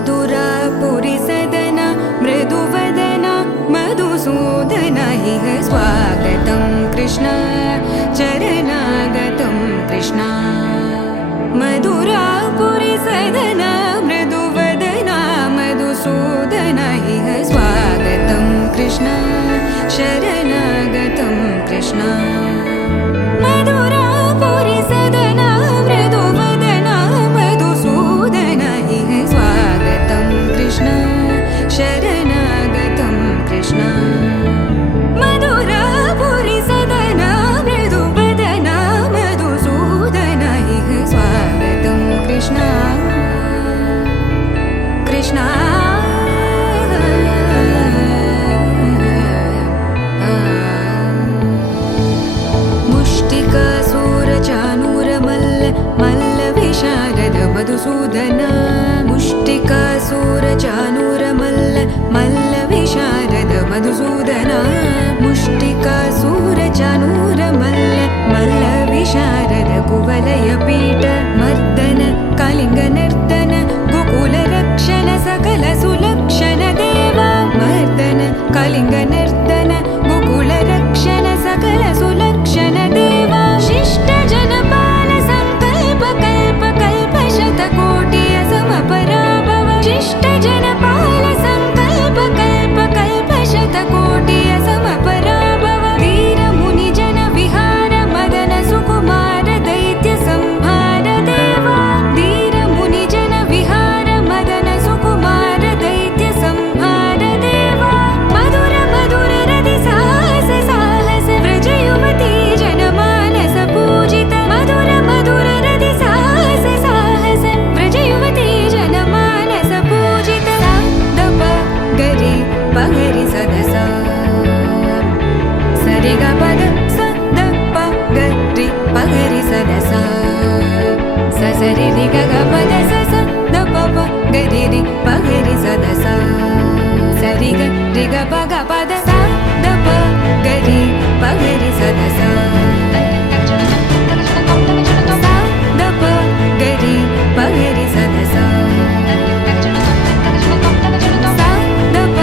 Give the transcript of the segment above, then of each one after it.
मधुरापुरी सदना मृदुवदना मधुसूदन इह स्वागतं कृष्ण चरणागतं कृष्ण मधुरापुरी सदना मृदुवदना मधुसूदन इह स्वागतं कृष्ण शरणागतं कृष्ण मधुरापुरी सदना मृदुवदना मधुसूदन इह स्वागतं कृष्ण शरणागतं कृष्ण मधुरापुरी सदना मृदुवदना मधुसूदन इह स्वागतं कृष्ण कृष्ण मधुसूदन मुष्टिकासुरचाणूर मल्ल विशारद मधुसूदन मुष्टिकासुरचाणूर मल्ल विशारद कुवलय पीठ मर्दन कलिंग नर्तन गोकुल रक्षण सकल सुलक्षण देवा मर्दन कलिंग नर्तन गोकुल रक्षण सकल सुलक्षण देवा शिष्ट जनपाल संकल्प कल्प कल्प शतकोटि असमपराभव शिष्ट जनपाल संकल्प कल्प कल्प शतकोटि असमपराभव वीर मुनि जन विहार मदन सुकुमार दैत्य संहार देवा वीर मुनि जन विहार मदन सुकुमार दैत्य संहार देवा मधुर मधुर रति साहस साहस व्रज युवती जनमानस पूजित मधुर मधुर रति साहस साहस व्रज युवती जनमानस पूजित दप गरि पगरि सदस सरि ग पद स द प गरि पगरि सदस स सरि रि ग ग पद स स द प प गरि रि पगरि सदस सरि ग रि ग प ग पद स द प गरि पगरि सदस द प गरि पगरि सदस द प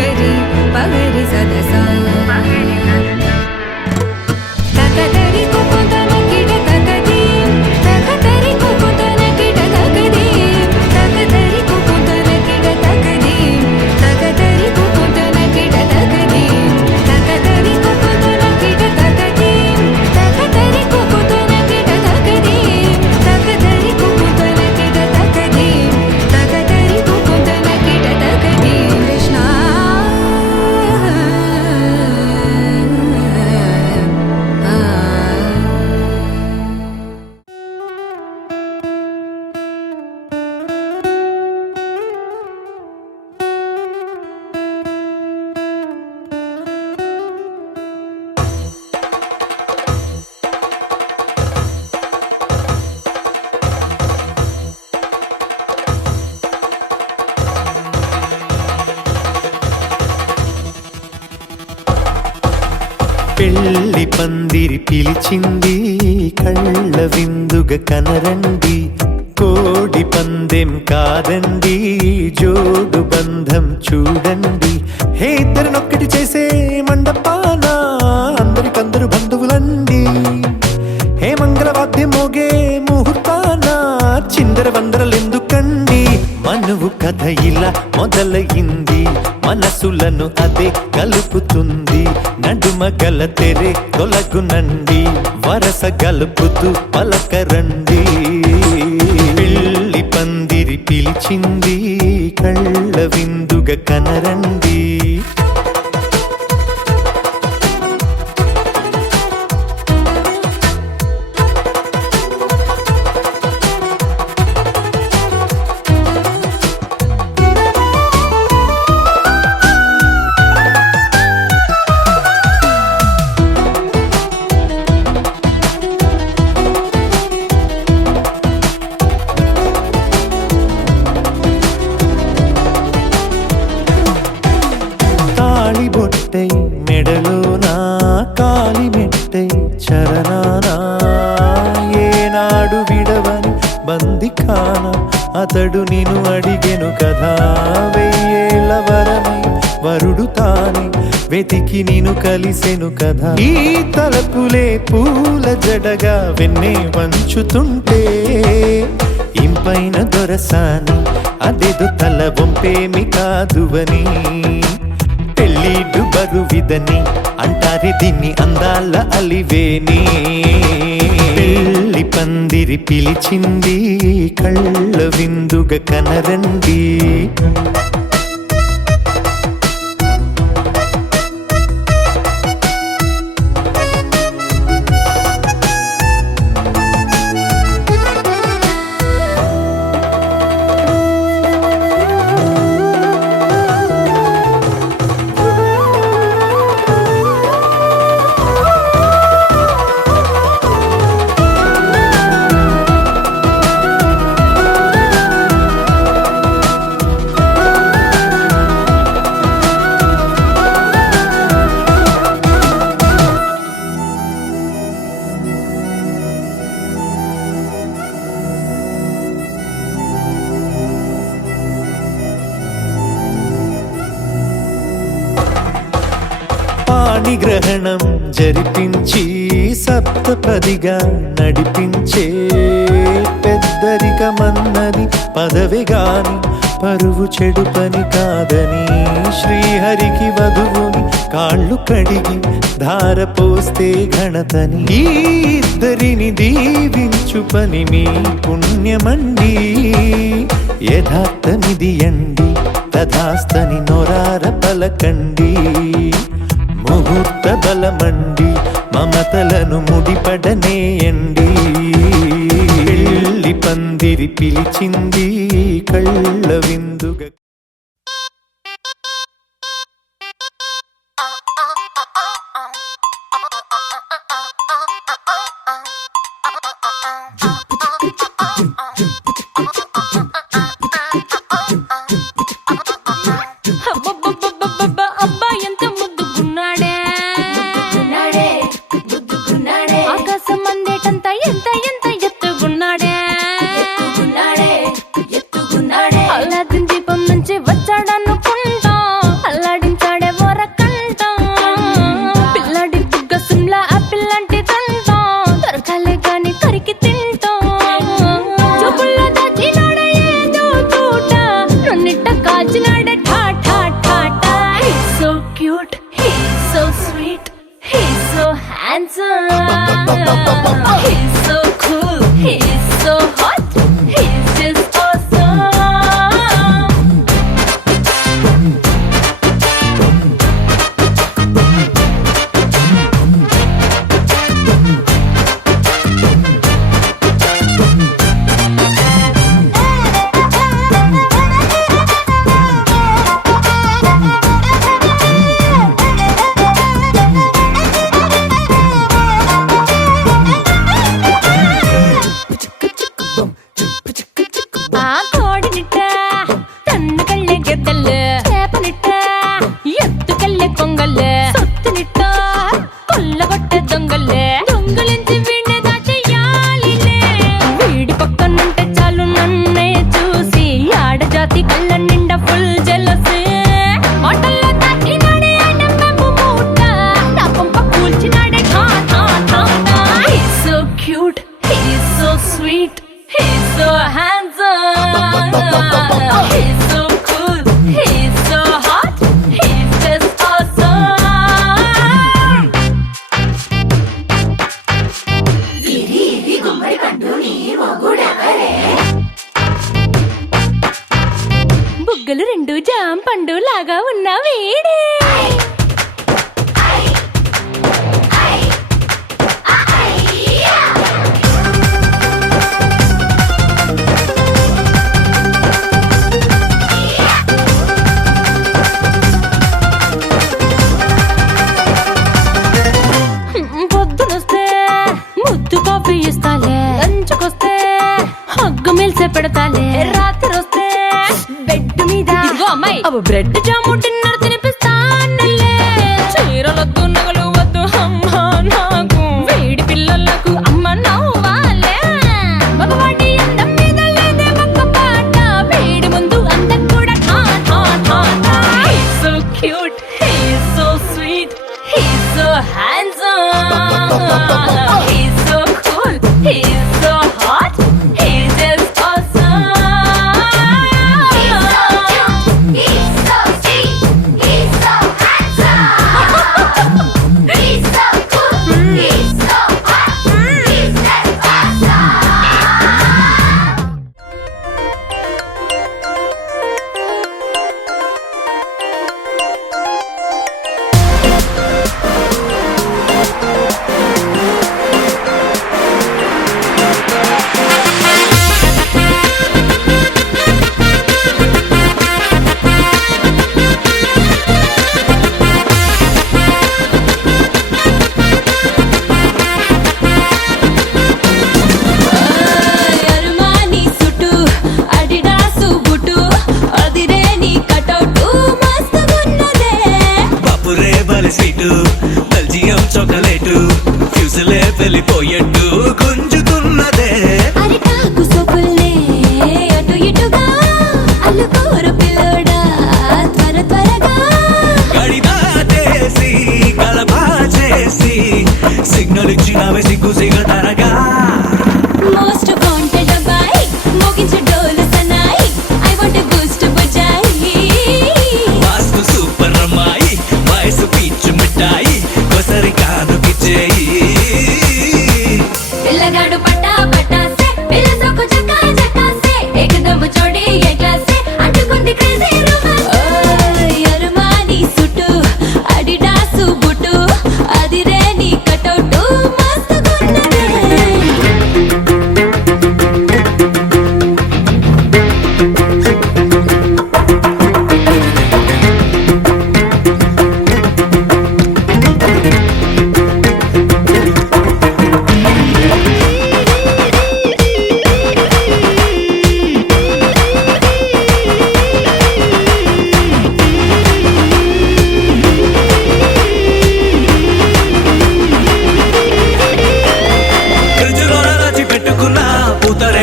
गरि पगरि सदस तकदरि कुकुतन किड तकदीम तकदरि कुकुतन किड तकदीम तकदरि कुकुतन किड तकदीम तकदरि कुकुतन किड तकदीम तकदरि कुकुतन किड तकदीम तकदरि कुकुतन किड तकदीम तकदरि कुकुतन किड तकदीम तकदरि कुकुतन किड तकदीम कृष्ण పెళ్లి పందిరి పిలిచింది కళ్ళ విందుగ కనరండి కోడి పందెం కాదండి జోడు బంధం చూడండి హే ఇద్దరినొక్కటి చేసే మండపాన అందరికందరు బంధువులండి హే మంగళవాద్యం మోగే ముహూర్తాన చిందర వందరలెందుకండి మనువు కథ ఇలా మొదలయింది మనసులను అదే కలుపుతుంది నడుమ గల తెరే తొలగునండి వరస గలుపుతూ పలకరండి పెళ్లి పందిరి పిలిచింది కళ్ళ విందుగ కనరండి అతడు నిన్ను అడిగెను కదా వెతికి నేను కలిసెను కదా. ఈ తలపులే పూల జడగా వెన్నే వంచుతుంటే ఇంపైన దొరసాని అదేదో తల వంపేమి కాదువని. పెళ్ళిడు బరువిదని అంటారే దీన్ని అందాల అలివేని. పెళ్ళి పందిరి పిలిచింది కళ్ళ విందుగా కనరండి. పాణిగ్రహణం జరిపించి సప్తపదిగా నడిపించే పెద్దరికమన్నది పదవి గాని పరువు చెడు పని కాదని. శ్రీహరికి వధువుని కాళ్ళు కడిగి ధార పోస్తే ఘనతని. ఈ ఇద్దరిని దీవించు పని మీ పుణ్యమండి. యథార్థమిది అండి తథాస్తని నొరార పలకండి. ముహూర్త బలమండి మమతలను ముడిపడనేయండి. పెళ్ళి పందిరి పిలిచింది కళ్ళ విందుగా. He's so cool, he's so hot, he's just awesome. He's so cool, he's so hot, he's just awesome. Iri gummari kandu nee mogudavare. బుగ్గలు రెండు జామ పండు లాగా ఉన్న వీడే. పెడతాలే రాత్రి వస్తే బెడ్ మీద అమ్మాయి అవి బ్రెడ్ జాము డిన్నర్ తినిపిస్తానులే. చీరలొద్దు నగలు వద్దు అమ్మా నాకు వేడి పిల్లలకు అమ్మ నవ్వాలే. మగవాడి అందం మీద లేదే ఒక్క పాట వేడి ముందు అందం కూడా. He's so cute, he's so sweet.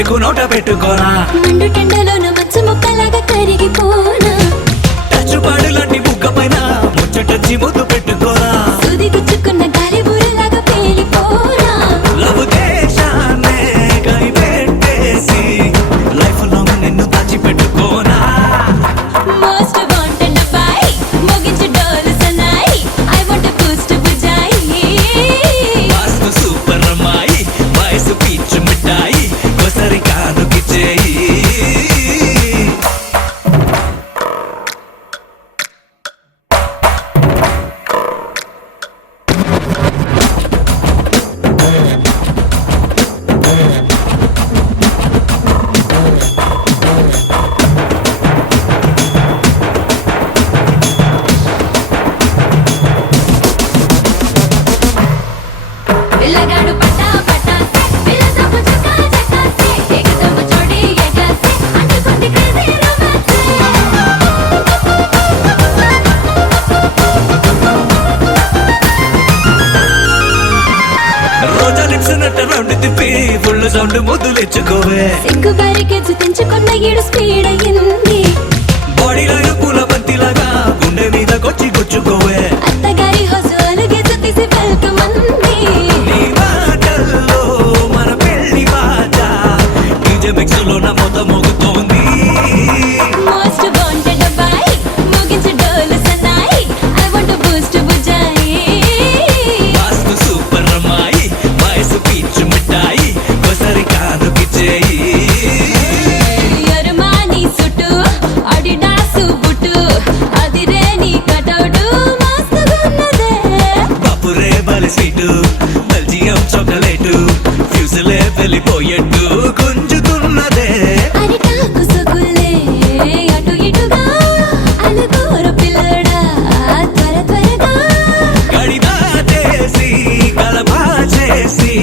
Milk నోట పెట్టుకోనా మండు టెండలోన మంచు ముక్కలాగా కరిగిపోనా టచ్చుపాడు లాంటి బుగ్గ పైన ముచ్చటచ్చి ముద్దు పెట్టుకోనా సూది గుచ్చుకున్న గాలి బూరలాగా పేలిపోనా లవ్ దేశాన్నే కనిపెట్టేసి లైఫ్ లాంగ్ నిన్ను దాచిపెట్టుకోనా మోస్ట్ వాంటెడ్ బాయ్ మోగించు డోలు సన్నాయి ఐ వాంట్ బూస్ట్ బుజాయి వాస్తు సూపర్ అమ్మాయి వయసు పీచు మిఠాయి ఒకసారి కానుకిచ్చేయి పిల్లగాడు పట్టా పట్టా పిల్లదమ్మ చక్కా చక్కా ఏకదమ్మ చోడి ఏకాసి అంటుకుంది క్రేజీ రొమాన్స్ రోజా లిప్స్ నట్ట రౌండ్ తిప్పి ఫుల్ సౌండ్ ముద్దులిచ్చుకోవే సిగ్గు బారికెచ్చు తెంచుకున్న ఈడు స్పీడ్ అయ్యింది బాడీలో పూల బంతిలాగా గుండె మీద కొచ్చి గుచ్చుకోవే అత్తగారి హౌస్ అలుగేసు తీసి వెల్కమ్ అంది నీ మాటల్లో మన పెళ్లి బాజా డీజే మిక్స్ లో నా మొత్తం మోగుతోంది మోస్ట్ వాంటెడ్ బాయ్ మోగించు డోలు సన్నాయి ఐ వాంట్ బూస్ట్ బుజాయి వాస్తు సూపర్ అమ్మాయి వయసు పీచు మిఠాయి ఒకసారి కానుకిచ్చేయి యరమాని సుట్టు అడిడాసు బుట్టు అదిరే నీ కటౌటు మస్తుగున్నదే పప్పురే బలి స్వీటు బెల్జియం చాక్లెట్ ఫ్యూజులే వెళ్ళిపోయేట్టు గుంజుతున్నదే అరిటాకు సొగులే అటు ఇటుగా అలుగోర పిల్లడా త్వర త్వరగా గడిదా చేసి గలబా చేసి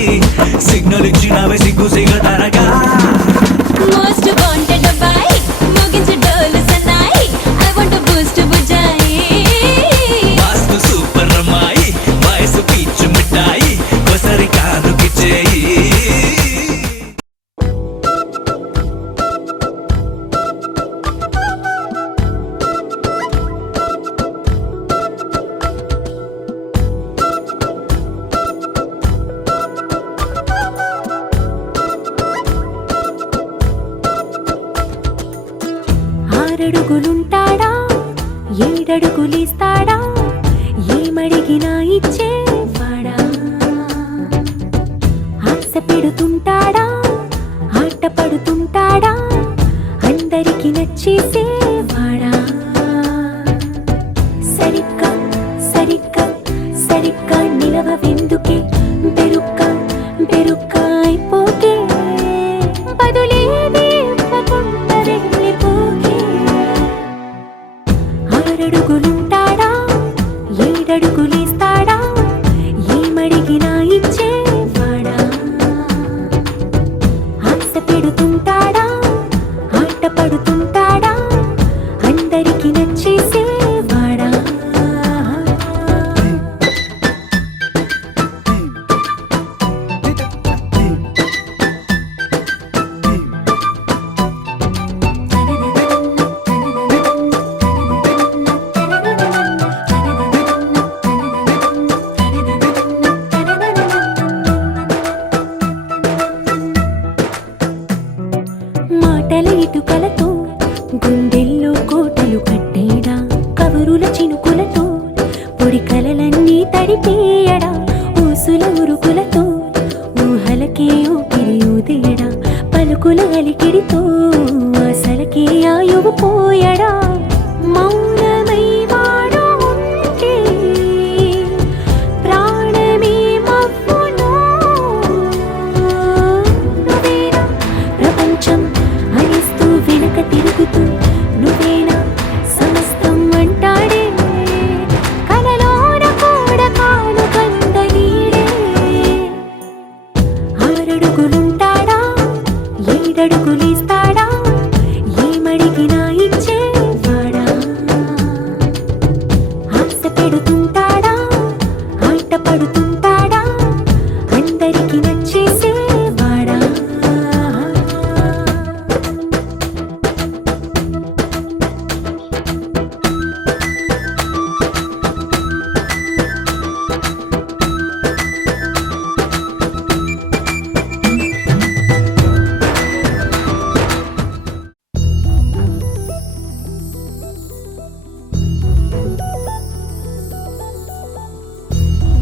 సిగ్నల్ ఇచ్చినవే సిగ్గు సిగదరగా మోస్ట్ వాంటెడ్ బాయ్ మోగించు డోలు సన్నాయి ఐ వాంట్ బూస్ట్ బుజాయి వాస్తు సూపర్ అమ్మాయి వయసు పీచు మిఠాయి ఒకసారి కానుకిచ్చేయి ఆరడుగులుంటాడా ఏడడుగులిస్తాడా ఏమడిగినా ఇచ్చేవాడా ఆశ పెడుతుంటాడా ఆట పడుతుంటాడా అందరికి నచ్చేసేవాడా సరిగ్గా సరిగ్గా సరిగ్గా నిలవెందుకే బెరుక్క బెరుక్క అయిపోకే బదులేది ఇవ్వకుండా వెళ్ళిపోకే ఆరడుగులుంటాడా ఏడడుగులిస్తాడా ఏమడిగినా ఇచ్చేవాడా ఆశ పెడుతుంటాడా ఆట పడుతుంటాడా అందరికి నచ్చేసేవాడా మాటల ఇటుకలతో గుండెల్లో కోటలు కట్టేడా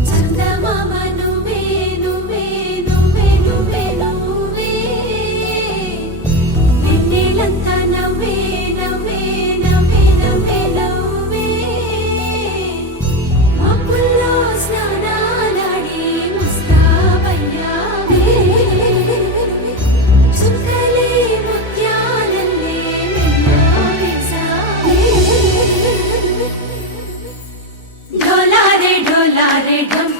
చందమామ నువ్వే నువ్వే నువ్వే నువ్వే నువ్వే వెన్నెలంతా నవ్వే నవ్వే నవ్వే నవ్వే నవ్వే మబ్బుల్లో స్నానాలాడి ముస్తాబయ్యావే చుక్కలే ముత్యాలల్లే మెల్లావేశావే ढोलारे ढोलारे ढम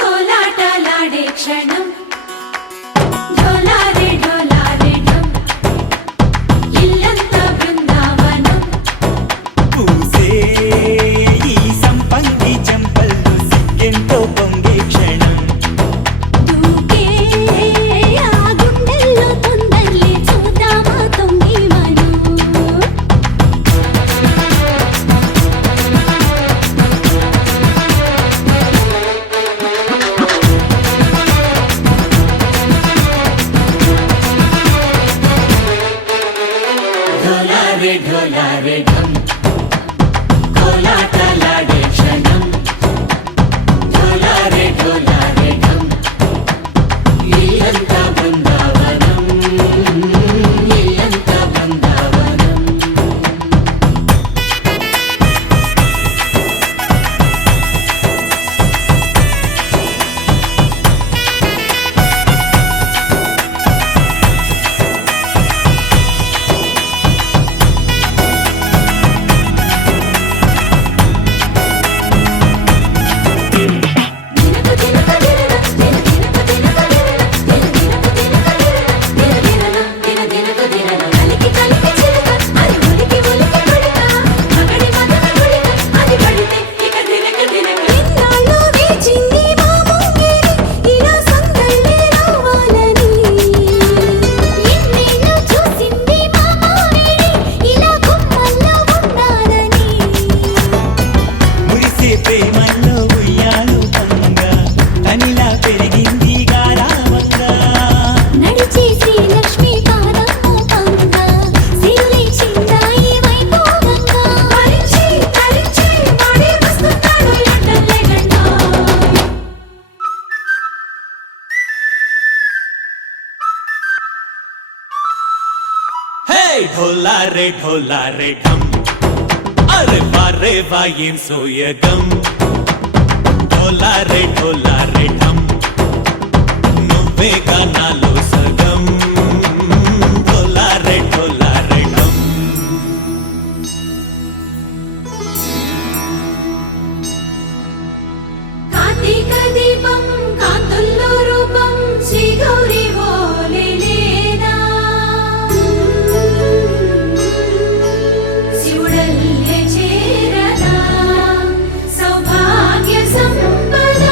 कोलाटलाडे क्षणम ढोलारे ढोलारे ढम इल्लंता बृंदावनम పూసే ఈ సంపంగి చెంపల్లో సిగ్గెంతో పొంగే క్షణం దూకే ఆ గుండెల్లో తొందల్లి చూద్దామా తొంగి మను ढोलारे ढोलारे ढम कोलाटलाडे क्षणम ढोलारे ढोलारे ढम ఇల్లంతా బృందావనం ఇల్లంతా బృందావనం మురిసే ప్రేమల్లో ఉయ్యాలు పంగా తనిలా పెరిగింది గారావంగా నడిచే శ్రీ లక్ష్మీ పాదము పంగ సిరులై చిందాయి వైభోగంగా పరిచి పరిచి వాడి వస్తున్నాడు ఎండలే గంట హే ढोलारे ढोलारे ढम అరే వారే వాయేం సోయగం ढोलारे ढोलारे ढम నువ్వే గానాలో సగం ढोलारे ढोलारे ढम కార్తీక దీపం కాంతుల్లో రూపం శ్రీ గౌరీ ఓలే లేదా శివుడల్లే చేరదా సౌభాగ్య సంపద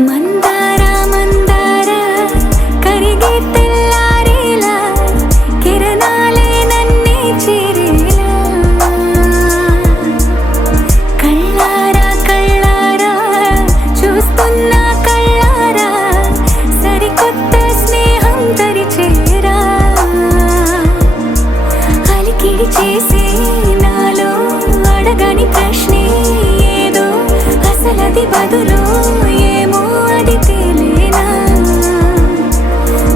మందార మందార కరిగే తెల్లారేలా కిరణాలే నన్నే చేరేలా కళ్ళారా కళ్ళారా చూస్తున్నా కళ్ళారా సరికొత్త స్నేహం తరిచేరా అలికిడి చేసే నాలో అడగని ప్రశ్నే ఏదో అసలది బదులు ఏమో అది తేలేనా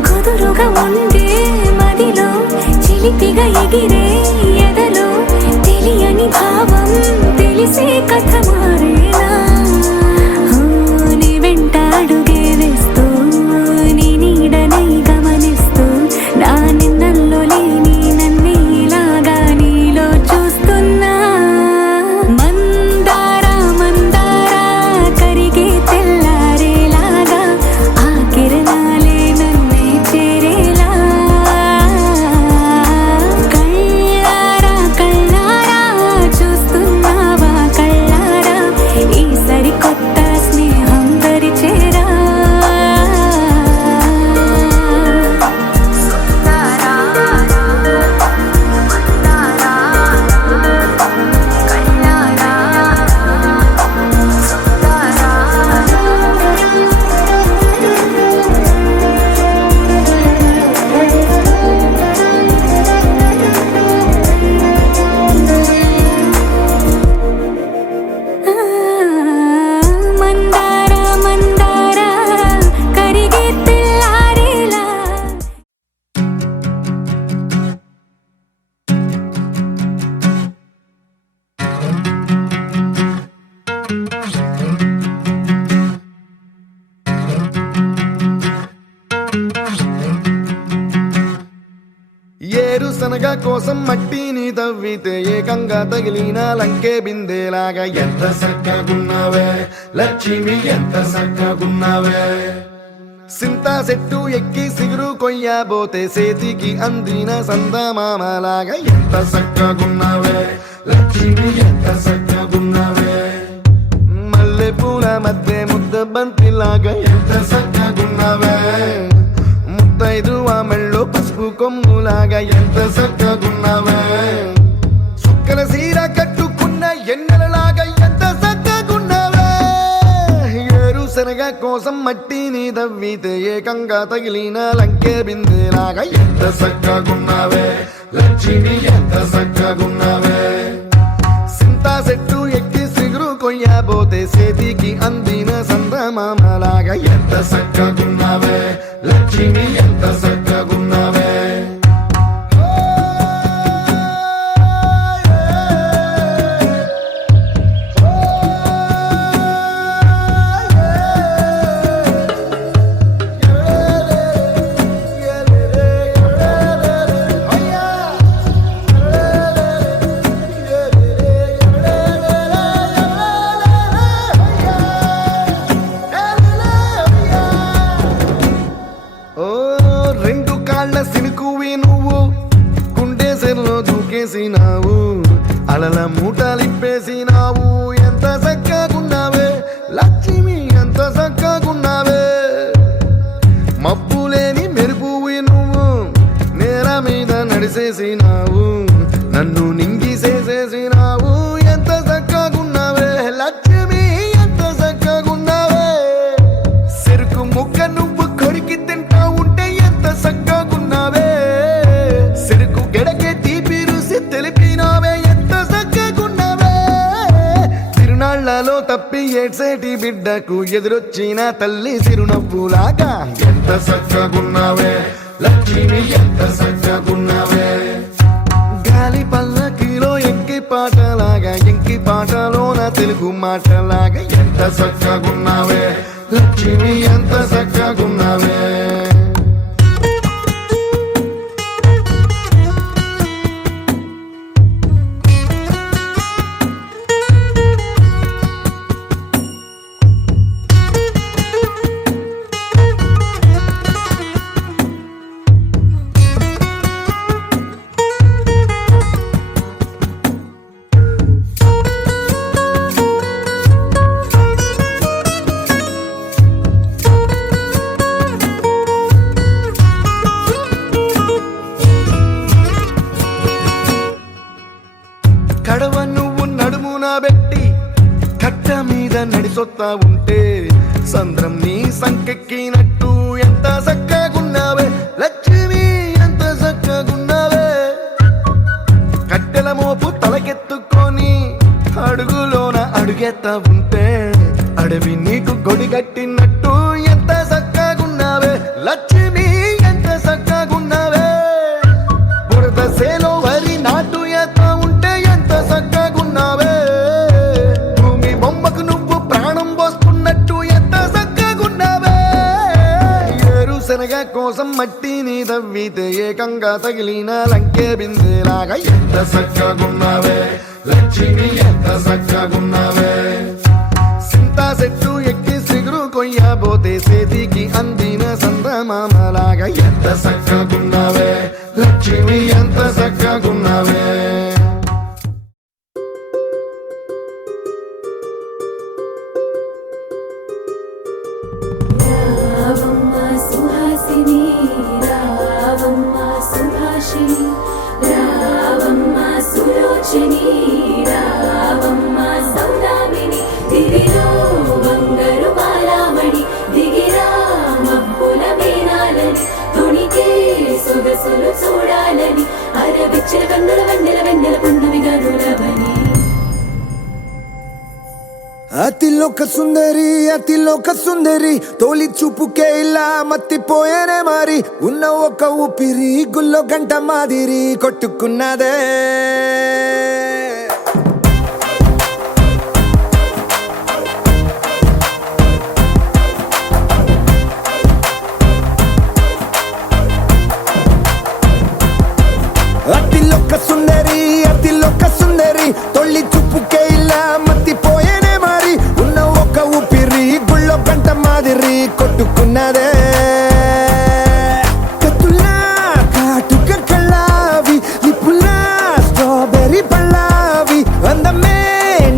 కుదురుగా ఉండే మదిలో చిలిపిగా ఎగిరే ఎదలో తెలియని భావం తెలిసే కథ మారేనా నీ వెంట అడుగే వేస్తూ నీ నీడనై గమనిస్తూ నా నిన్నల్లో లేని నన్నే ఇలాగా నీలో చూస్తున్నా మందార మందార కరిగే తెల్లారేలాగా ఆ కిరణాలే నన్నే చేరేలా కళ్ళారా కళ్ళారా చూస్తున్నావా కళ్ళారా ఈ సరికొత్త స్నేహం పరిచేరా మందార మందార కరిగే తెల్లారేలా ఏరుశనగ కోసం మట్టిని తవ్వితే ఏకంగా తగిలిన లంకే బిందేలాగా ఎంత చక్కగున్నావే లక్ష్మి ఎంత చక్కగున్నావే సింతా చెట్టు ఎక్కి సిగురు కొయ్యబోతే చేతికి అందిన సందమామలాగా ఎంత చక్కగున్నావే లక్ష్మి ఎంత చక్కగున్నావే మల్లె పూల మధ్య ముద్ద బంతిలాగా ఎంత చక్కగున్నావే ముద్దైదు మెళ్ళో పసుపు కొమ్ములాగా ఎంత చక్కగున్నావే చుక్కల సీర కట్టుకున్న ఎన్నెలలాగా ఎంత చక్కగున్నావే ఏరుశనగ కోసం మట్టిని తవ్వితే ఏకంగా తగిలిన లంకే బిందేలాగా ఎంత చక్కగున్నావే లక్ష్మి ఎంత చక్కగున్నావే సింతా చెట్టు ఎక్కి సిగురు కొయ్యబోతే చేతికి అందిన సందమామలాగా ఎంత చక్కగున్నావే లక్ష్మి ఎంత చక్కగున్నావే రెండు కాళ్ళ సినుకువి నువ్వు గుండె సెల్లో దూకేసినావు అలల మూటలిప్పేసినావు ఎంత చక్కగున్నావే లక్ష్మి ఎంత చక్కగున్నావే మబ్బులేని మెరుపువి నువ్వు నేల మీద నడిసేసినావు నన్ను నింగిసేసేసినావు ఎంత చక్కగున్నావే లక్ష్మి ఎంత చక్కగున్నావే చెరుకు ముక్క నువ్వు కొరికి తింటా ఉంటే ఎంత చక్కగున్నావే చెరుకు గెడకే తీపి రుసి తెలిపినావే ఎంత చక్కగున్నావే తిరునాళ్లలో తప్పి ఏడ్సేటి బిడ్డకు ఎదురొచ్చిన తల్లి చిరునవ్వులాగా ఎంత చక్కగున్నావే లక్ష్మి ఎంత చక్కగున్నావే గాలి పల్లకిలో ఎంకి పాటలాగా ఎంకి పాటలోన తెలుగు మాటలాగా ఎంత చక్కగున్నావే లక్ష్మి ఎంత చక్కగున్నావే కలిసొత్తా ఉంటే సంద్రం నీ సంకెక్కినట్టు ఎంత చక్కగున్నావే లక్ష్మి, ఎంత చక్కగున్నావే. కట్టెల మోపు తలకెత్తుకొని అడుగులోన అడుగెత్తా ఉంటే అడవి నీకు గొడిగట్టినట్టు ఎంత చక్కగున్నావే లక్ష్మి, ఎంత చక్కగున్నావే. బురద సేలో వరి నాటు ఎత్తా ఉంటే ఎంత చక్కగున్నావే. భూమి బొమ్మకు నువ్వు ప్రాణం పోసుకున్నట్టు ఎంత చక్కగున్నావే. ఏరుశనగ కోసం మట్టిని తవ్వితే ఏకంగా తగిలిన లంకే బిందెలాగా ఎంత చక్కగున్నావే లక్ష్మి, ఎంత చక్కగున్నావే. సింతా చెట్టు ఎక్కి సిగురు కొయ్యబోతే చేతికి అందిన సందమామలాగా ఎంత చక్కగున్నావే లక్ష్మి, ఎంత చక్కగున్నావే. రావమ్మ సుహాసిని, రావమ్మ సుభాషిణి, రావమ్మ సులోచని, రావమ్మ సౌదామిని. దిగిరో బంగారు బాలామణి, దిగిరా మబ్బుల మేనాలని, తుణికే సొగసులు చూడాలని, అరవిచ్చల కన్నుల వన్నెల వెన్నెల పున్నమి గనులవని. అతిలోక సుందరి, అతిలోక సుందరి, తోలి చూపుకే ఇలా మత్తిపోయేనే మారి. ఉన్న ఒక ఊపిరి గుల్లో గంట మాదిరి కొట్టుకున్నదే. అతిలోక సుందరి, అతిలోక సుందరి, తొలి చూపుకే ఇలా మత్తిపోయేనే మారి. ఉన్న ఒక ఊపిరి గుళ్ళో గంట మాదిరి కొట్టుకున్నదే. కత్తులా కాటుక కళ్ళావి, లిప్పులా స్ట్రాబెర్రీ పళ్ళావి, అందమే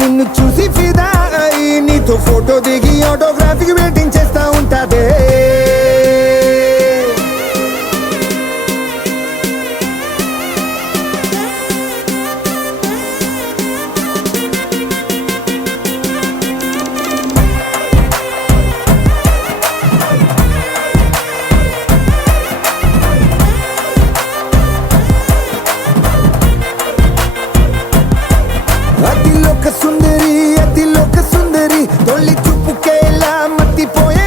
నిన్ను చూసి ఫిదా అయి నీతో ఫోటో దిగి ఆటోగ్రాఫీకి వెయిటింగ్ చేస్తా ఉంటాదే. అతిలోక సుందరి, అతిలోక సుందరి, తొలి చూపుకే ఇలా మత్తిపోయే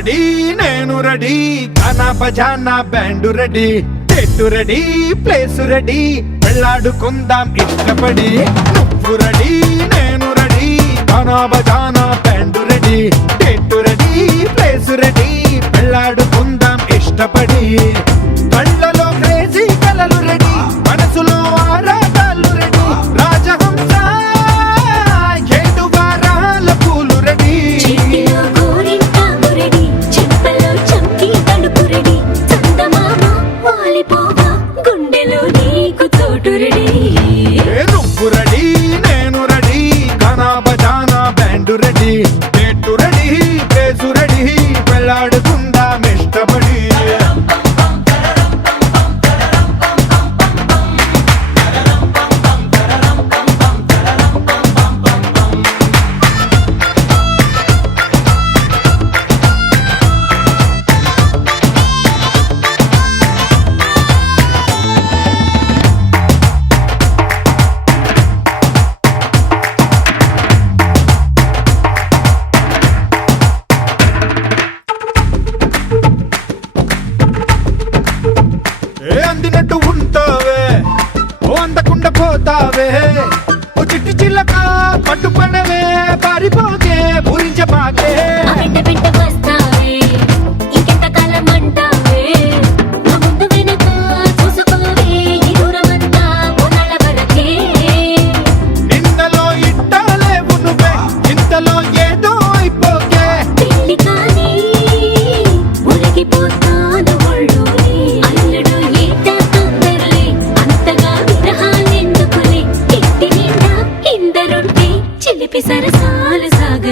రెడీ నేను రెడీ గానా బజానా బ్యాండు రెడీ చెట్టు రెడీ ప్లేస్ రెడీ వెళ్ళాడుకుందాం ఇష్టపడి నువ్వు రెడీ నేను రెడీ గానా బజానా బ్యాండు రెడీ చెట్టు రెడీ ప్లేస్ రెడీ వెళ్ళాడుకుందాం ఇష్టపడి కళ్ళలో క్రేజీ కలలు రెడీ మనసులో ఆరాటాలు రెడీ రాజహంస ఏడు వారాల పూలు రెడీ చేతిలో గోరింటాకు రెడీ చెంపలో చంకి తడుపు రెడీ చందమామ వాలిపోగా గుండెలో నీకు చోటు రెడీ నువ్వు రెడీ నేను రెడీ గానా బజానా బ్యాండు రెడీ చెట్టు రెడీ ప్లేసు రెడీ వెళ్ళాడుకుందాం ఇష్టపడి అందినట్టు ఉంటావే ఓ అందకుండా పోతావే ఓ చిట్టి చిల్లక పట్టుపడవే పారిపోకే పూరించబాకే ఆ వెంట వెంట వస్తావే ఇంకెంత కాలం అంటావే నా ముందు వెనక చూసుకోవే ఈ దూరమంతా కొనాల వరకే నిన్నలో ఇట్టాలేవు నువ్వే ఇంతలో ఏదో అయిపోకే పెళ్లి కానీ ఉరిగిపోతాను ఒళ్ళోనే అల్లుడు ఈట తొందరలే అంతగా విరహాలెందుకులే ఇంటి నిండా ఇందరుంటే చిలిపి సరసాలు సాగ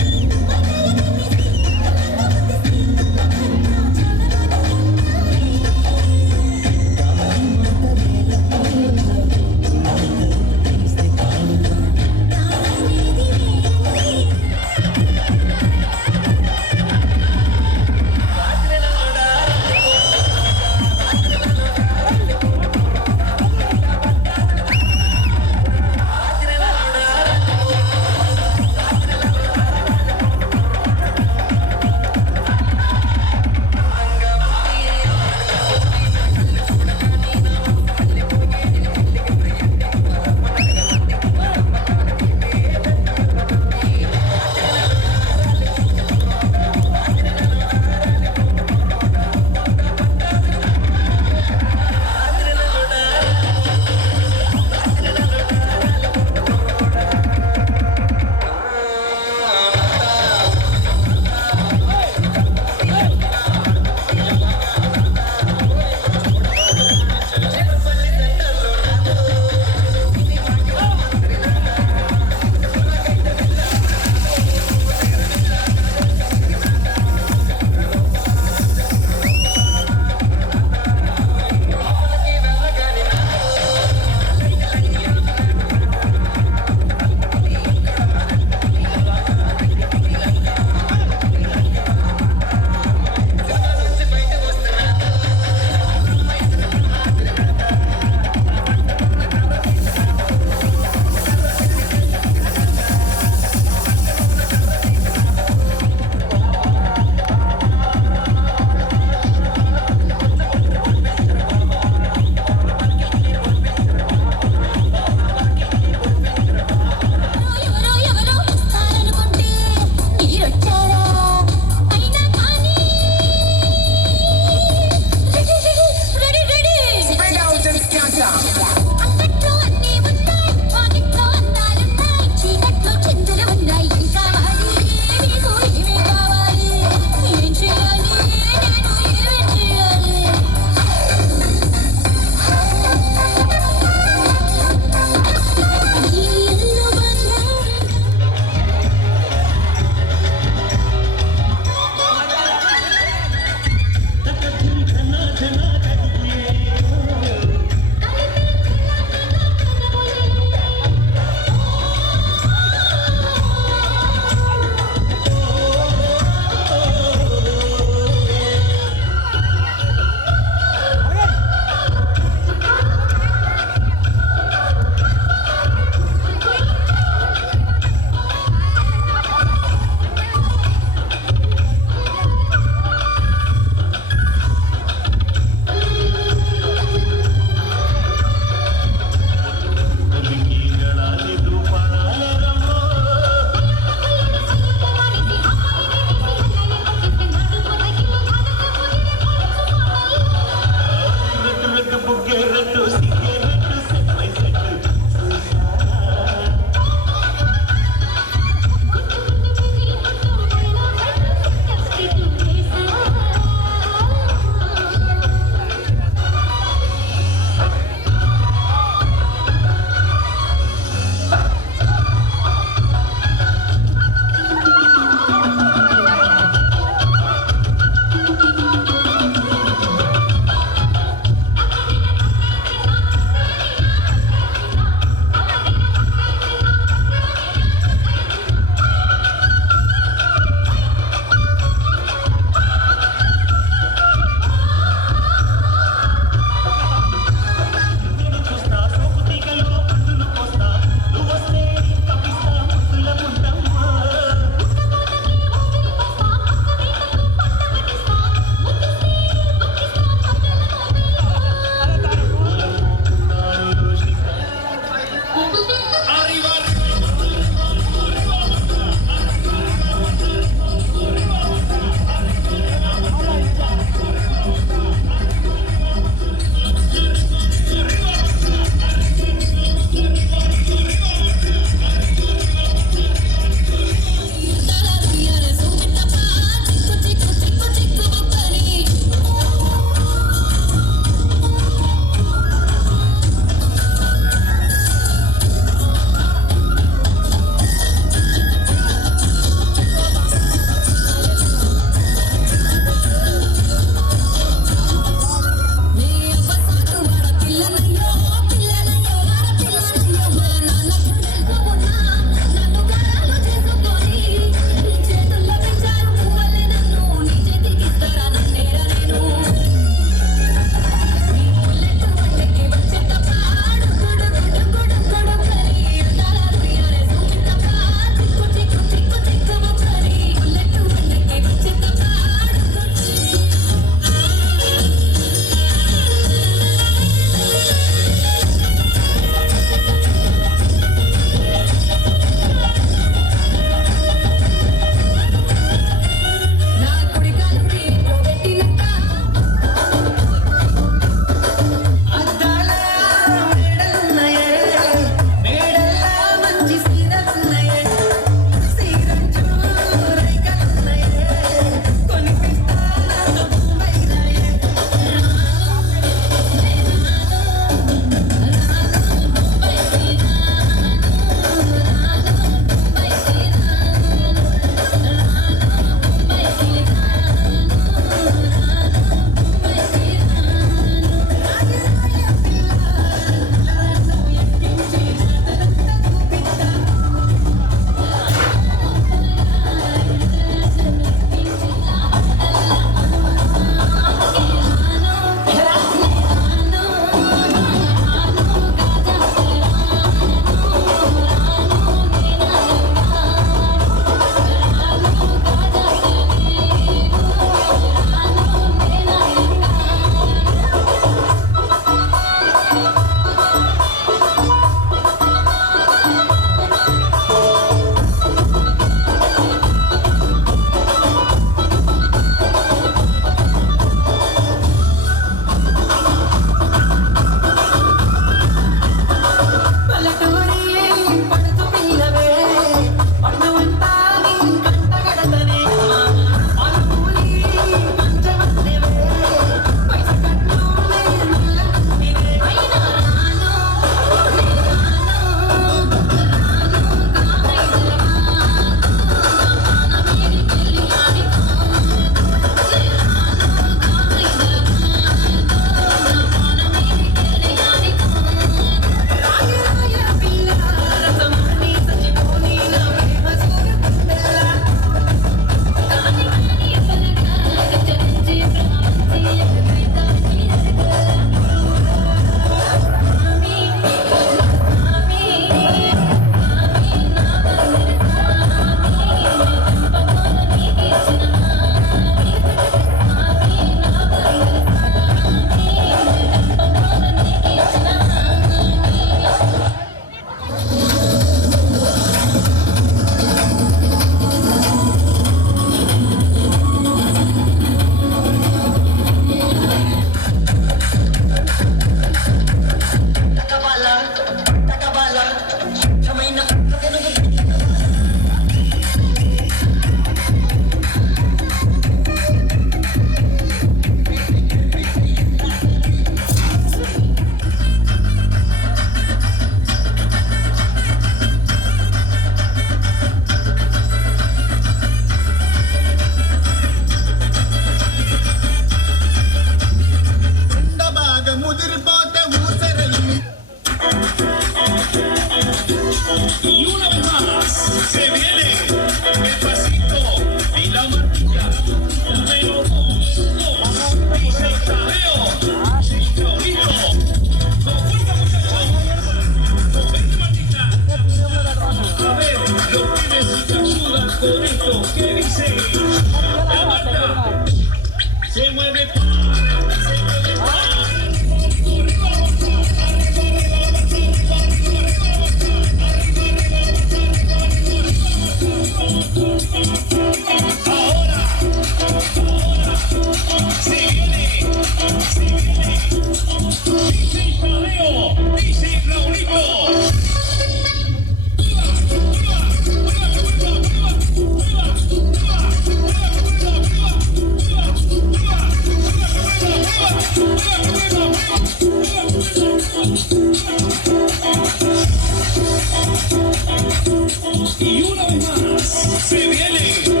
Y una vez más, se viene.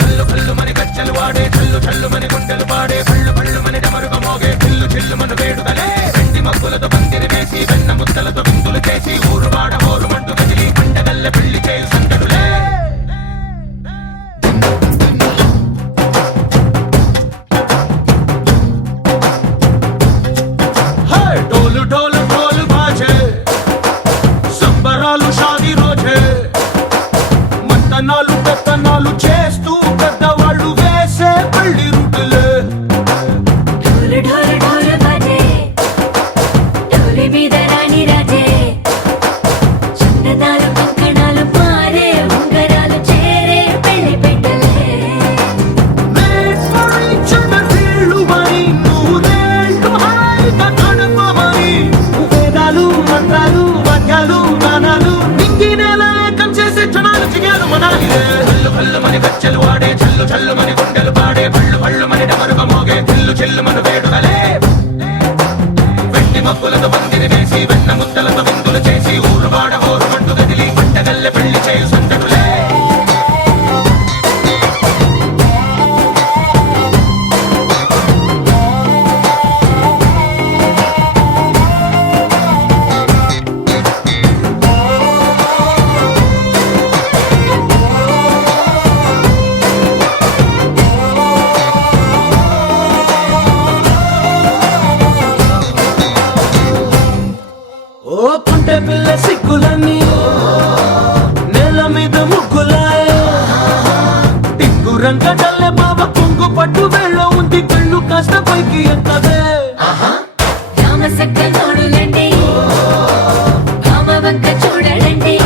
కళ్ళు కళ్ళు మని గజ్జలు వాడే చల్లు చల్లు మని గుండెలు పాడే కళ్ళు కళ్ళు మని డమరుగ మోగే చిల్లు చిల్లు మన వేడుదలే వెండి మగ్గులతో పందిరి వేసి వెన్న ముద్దలతో విందులు చేసి ఊరు వాడ ఊరు మంటు కదిలి పండగల్లె పెళ్లి చేయు సందడులే డోలు డోలు డోలు బాజే సంబరాలు షాదీ రోజే మంతనాలు పెత్తనాలు చేస్తూ పెద్దవాళ్ళు వేసే పెళ్లి రుటులే ఢోలు ఢోలు ఢోలు బాజే ఢోలి మీద రాణి రాజే చందనాలు కంకణాలు మారే ఉంగరాలు చేరే పెళ్లి పెట్టలే వీళ్ళుమని నూరేళ్ళు హాయిగా గడపమని వేదాలు మంత్రాలు వాక్యాలు నానాలు నింగినేల ఏకం చేసే క్షణాలు చిగాలు మనాలిలే కళ్ళు కళ్ళు మని గజ్జలు వాడే చల్లు చల్లు మని గుండెలు పాడే పళ్ళు పళ్ళు మని డమరుగ మోగే చిల్లు చిల్లు మన వేడుదలే వెండి మబ్బులతో పందిరి వేసి వెన్న ముద్దలతో విందులు చేసి ఊరు వాడ ఊరు మంటు గదిలి పంటగల్లె పెళ్లి చేయు సందడులే ఓ పుంటె పిల్ల సిగ్గులన్నీ నేల మీద ముగ్గులాయ టింగు రంగడల్లె బాబా కొంగు పట్టు వెళ్ళ ఉంది కళ్ళు కాస్త పైకి ఎత్తదే రామ సక్క నోడులండి రామ వంక చూడడండి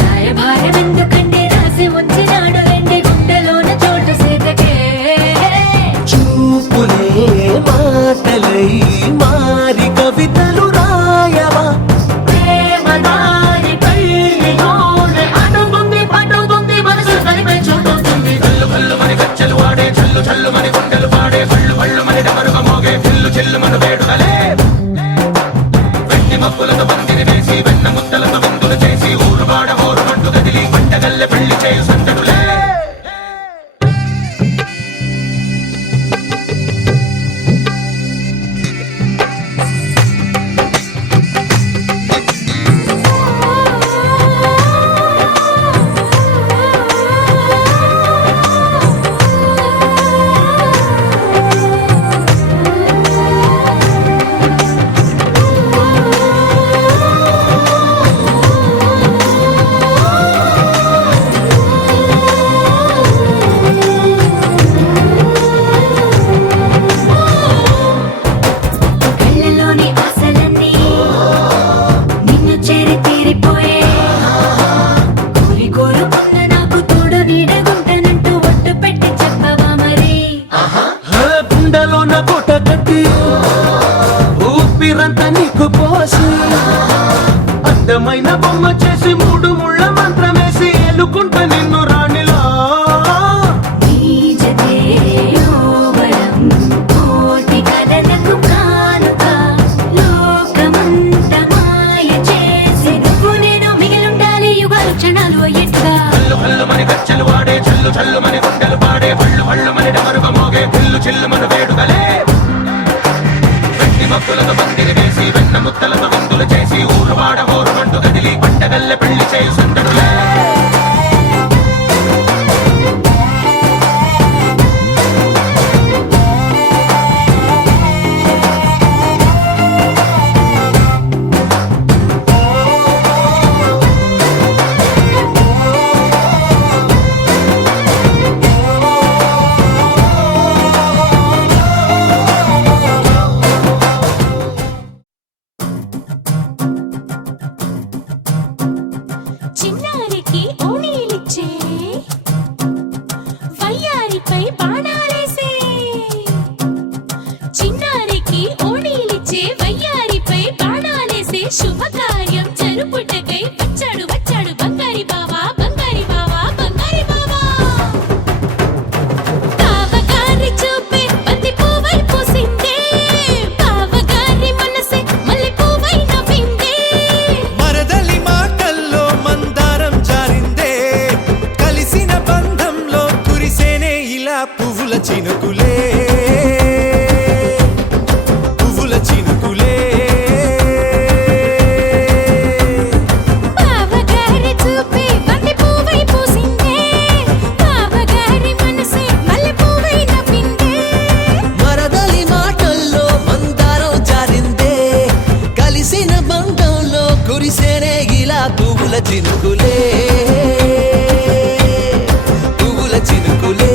రాయభారం ఎందుకండి రాసి ఉంచినాడు రండి గుండెలోన చోటు సీతకే చూపులే మాటలై మారి కవితలు రాయవా ప్రేమ దారి పెళ్లిలోనే అడుగుంది పట్టుకుంది మనసు తనిపై చూడుతుంది కళ్ళు కళ్ళు మని గజ్జలు వాడే చల్లు చల్లు మని గుండెలు పాడే పళ్ళు పళ్ళు మని డమరుగ మోగే చిల్లు చిల్లు మన వేడుదలే వెండి మబ్బులతో పందిరి వేసి వెన్న ముద్దలతో విందులు చేసి ఊరు వాడ ఊరు మంటు గదిలి పంటగల్లె పెళ్లి చేయు సందడులే కళ్ళలోని ఆశలన్నీ నిన్ను చేరి తీరిపోయే కోరి కోరుకున్న నాకు తోడు నీడగుంటానంటూ ఒట్టు పెట్టి చెప్పవా మరి గుండెలోన కోట కట్టి ఊపిరంతా నీకు పోసి అందమైన బొమ్మ చేసి మూడు ముళ్ళ మంత్రమేసి ఎలుకుంట నిన్ను రాణిలా నీజతే యోవరం కోటి కలలకు కానుక లోకమంత మాయ చేసి నువ్వు నేను మిగిలుండాలి యుగాలు క్షణాలు అయ్యేట్టుగా కళ్ళు కళ్ళు మని గజ్జలు వాడే చల్లు చల్లు మని గుండెలు పాడే పళ్ళు పళ్ళు మని డమరుగ మోగే చిల్లు చిల్లు మన వేడుదలే వెండి మబ్బులతో పందిరి వేసి వెన్న ముద్దలతో విందులు చేసి ఊరు వాడ ఊరు మంటు గదిలి పంటగల్లె పెళ్లి చేయు సందడులే బంగారిపై బాణాలేసే శుభకార్యం జరుపుటకై వచ్చాడు వచ్చాడు బంగారి బావా బంగారి బావా బంగారి బావా బావగారి చూపే బంతి పువ్వై పూసిందే బావగారి మనసే మల్లె పువ్వై నవ్విందే మరదలి మాటల్లో మందారం జారిందే కలిసిన బంధంలో కురిసేనే ఇలా పువ్వుల చినుకులే పువ్వుల చినుకులే బావగారి చూపే బంతి పువ్వై పూసిందే బావగారి మనసే మల్లె పువ్వై నవ్విందే మరదలి మాటల్లో మందారం జారిందే కలిసిన బంధంలో కురిసేనే ఇలా పువ్వుల చినుకులే పువ్వుల చినుకులే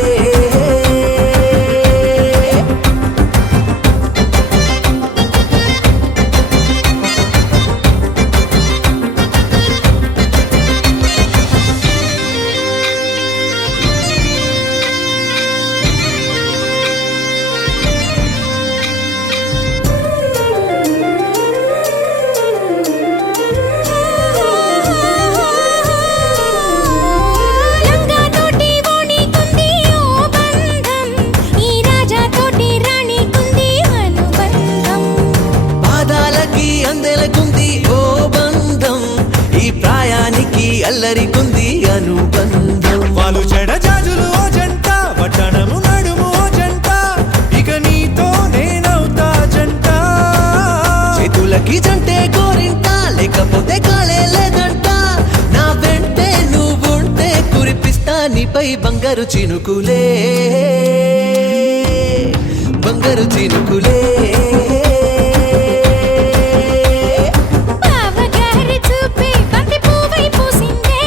లంగా తోటి ఓణి కుంది ఓ బంధం ఈ రాజా తోటి రాణి కుంది అనుబంధం పాదాలకి అందెలకుంది ఓ బంధం ఈ ప్రాయానికి అల్లరికుంది అనుబంధం వాళ్ళు చెడ జాజులు ఓ జంట వడ్డనము నడుము ఓ జంట ఇక నీతో నేనవుతా జంట చేతులకి జంటే గోరింట లేకపోతే కాలే లేదంట నా వెంటే నువ్వుంటే కురిపిస్తా నీపై బంగారు చినుకులే బంగారు చినుకులే బావగారి చూపే బంతి పువ్వై పూసిందే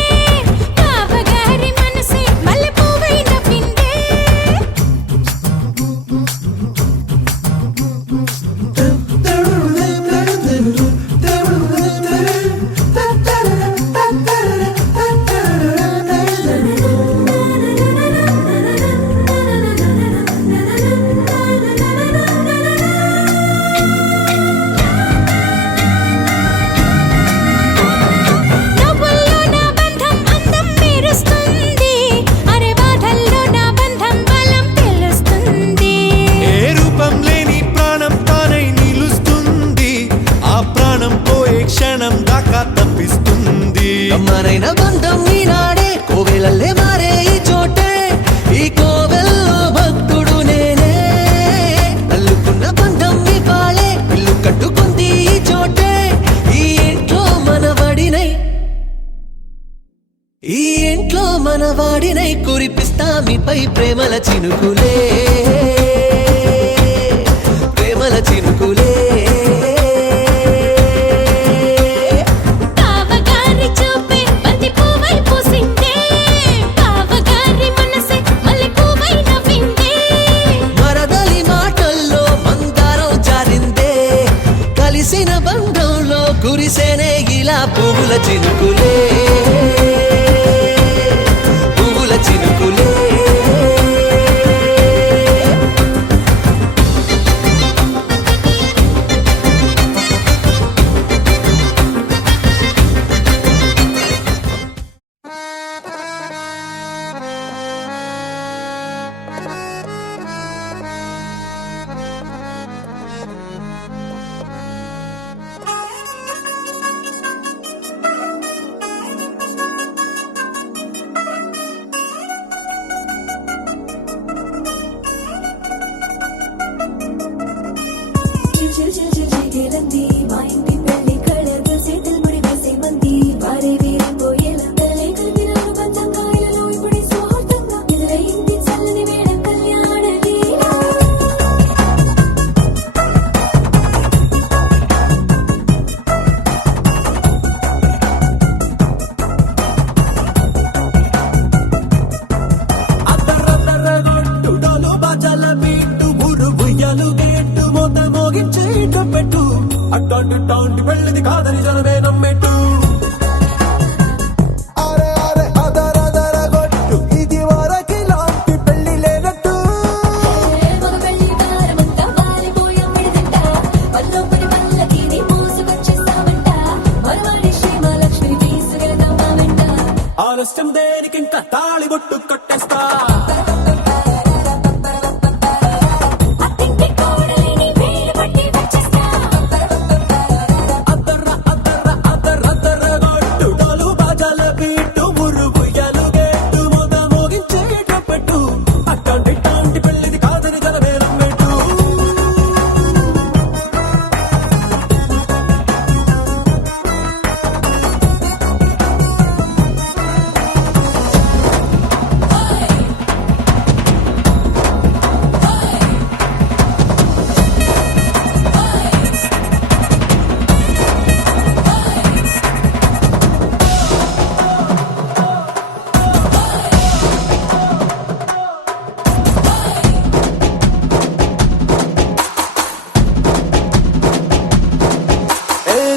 బావగారి మనసే మల్లె పువ్వై నవ్విందే నవ్వుల్లో నా బంధం అందం మెరుస్తుంది అరే బాధల్లో నా బంధం బలం తెలుస్తుంది ఏ రూపం లేని ప్రాణం తానై నిలుస్తుంది ఆ ప్రాణం పోయే క్షణం దాకా తప్పిస్తుంది అమ్మనైన బంధం ఈనాడే కోవెలల్లే మారే ఈ చోటే ఈ కోవెల్లో భక్తుడు నేనే అల్లుకున్న బంధం ఈ పాళే ఇల్లు కట్టుకుంది ఈ చోటే ఈ ఇంట్లో మనవాడినై ఈ ఇంట్లో మనవాడినై కురిపిస్తా మీపై ప్రేమల చినుకులే ప్రేమల చినుకులే బావగారి చూపే బంతి పువ్వై పూసిందే బావగారి మనసే మల్లె పువ్వై నవ్విందే మరదలి మాటల్లో మందారం జారిందే కలిసిన బంధంలో కురిసేనే ఇలా పువ్వుల చినుకులే పువ్వుల చినుకులే చిల్చిల్చిల్చిల్చిల్లంది మా ఇంటి పెళ్లి కళలు చేతులు ముడి వేసే మంది వారే వీరిపోయేలా తల్లి కలిపిన అనుబంధం కాయలలో ఇప్పుడు స్వార్థంగా ఎదురైంది చల్లని వేళ కళ్యాణ లీల అద్దరద్దరగొట్టు డోలు బాజాల బీటు ఊరు ఉయ్యాలు గేట్టు మోత మోగించి పెట్టు అట్టాంటి టాంటి పెళ్ళిది కాదని జనమే నమ్మెట్టు అరే అరే అదరదరగొట్టు ఇది వరకి లాంటి పెళ్లి లేనట్టు మగ పెళ్లి కారమంతా వాలిపోయి అమ్మిడిదంట పల్లో పడి పల్లకి నీ తాళిబొట్టు కట్టేస్తా అత్తింటి కోడలిని వేలు పట్టి వచ్చేస్తా అద్దర్ర అద్దర్ర అద్దర్ర అద్దర్ర గొట్టు డోలు బాజాల బీటు మురుగు ఎలుగెట్టు మొద మోగించేటట్టు అట్టాంటి టాంటి పెళ్ళిది కాదని జలవేలం పెట్టు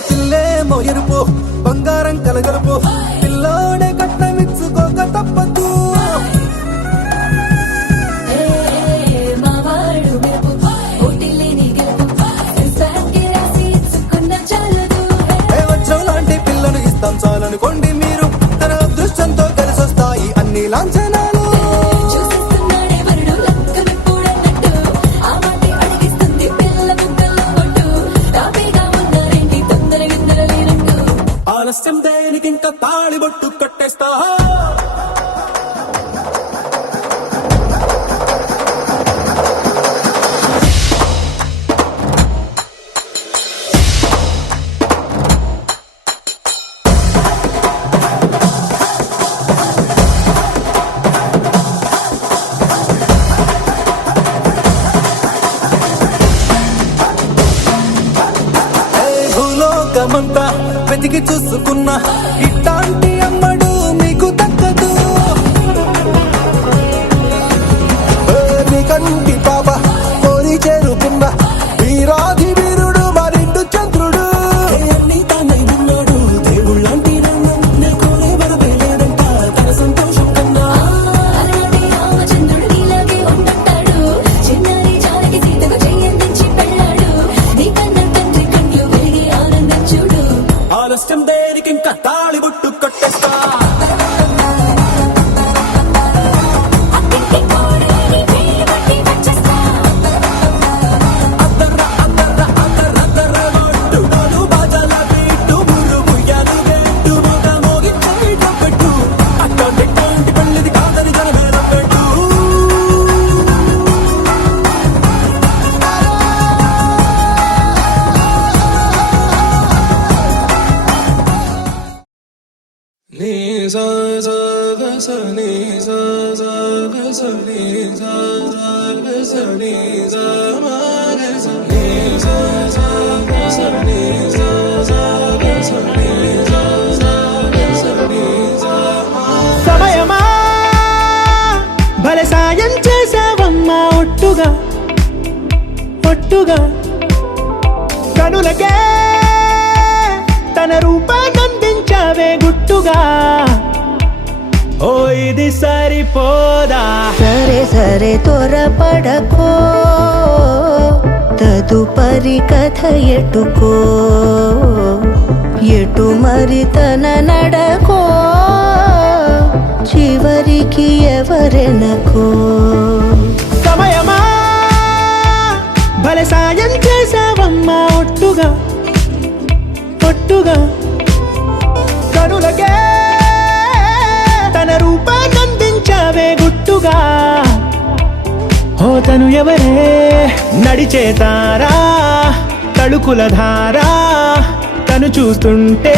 పిల్లేమో ఎరుపు బంగారం కలగలుపు పిల్లోడే కట్టమిచ్చుకోక తప్పదు మా వాడు మెరుపు పోటీలేని గెలుపు సెన్సార్కి రాసి ఇచ్చుకున్న చాలదు వజ్రం లాంటి పిల్లను ఇస్తాం చాలనుకోండి మీరు తన అదృష్టంతో కలిసొస్తాయి అన్ని లాంఛనాలు చూసేస్తున్నాడే వరుడు లక్కనప్పుడన్నట్టు ఆ మాటే అడిగిస్తుంది పిల్ల ముక్కల్లో ఒట్టు తాపీగా ఉన్నారేంటి తొందర విందర లేనట్టు ఆలస్యం దేనికి ఇంకా తాళిబొట్టు కట్టేస్తా భూలోకమంతా వెతికి చూసుకున్నా ఇట్లాంటి అమ్మడు మీకు దక్కదు నీ కంటి పాప కోరి చేరుకున్న వీరాధి వీరుడు మరిండు చంద్రుడు అన్ని తానై ఉన్నాడు దేవుళ్ళంటి రంగం నెలకొనే వరవే లేదంట తన సంతోషం కన్నా అలనాటి రామచంద్రుడు నీలాగే ఉంటుంటాడు చిన్నారి జానకి సీతకు చెయ్యందించి పెళ్ళాడు నీ కన్న తండ్రి కళ్ళు వెలిగి ఆనందం చూడు ఆలస్యం దేనికి ఇంకా తాళిబొట్టు కట్టేస్తా అత్తింటి కోడలిని వేలు పట్టి వచ్చేస్తా అద్దర్ర అద్దర్ర అద్దర్ర అద్దర్ర గొట్టు డోలు బాజాల బీటు మురుగు ఎలుగెట్టు మొద మోగించేటట్టు అట్టాంటి టాంటి పెళ్ళిది కాదని జలవేలం పెట్టు నీ సా సా గ స నీ సా సా గ స నీ సా సా గ స నీ సా మా గ స నీ సా సా గ స నీ సా సా గ స నీ సా సా గ స నీ సా మా సమయమా భలే సాయం చేసావమ్మా ఒట్టుగా ఒట్టుగా కనులకే తన రూపాన్నందించావే గుట్టుగా ఓ ఇది సరిపోదా సరే సరే త్వరపడకో తదుపరి కథ ఎటుకో ఎటు మరి తన నడకో చివరికి ఎవరెనకో సమయమా భలే సాయం చేసావమ్మా ఒట్టుగా ఒట్టుగా కనులకే తన రూపాన్నందించావే గుట్టుగా ఓ తను ఎవరే నడిచే తారా తళుకుల ధారా తను చూస్తుంటే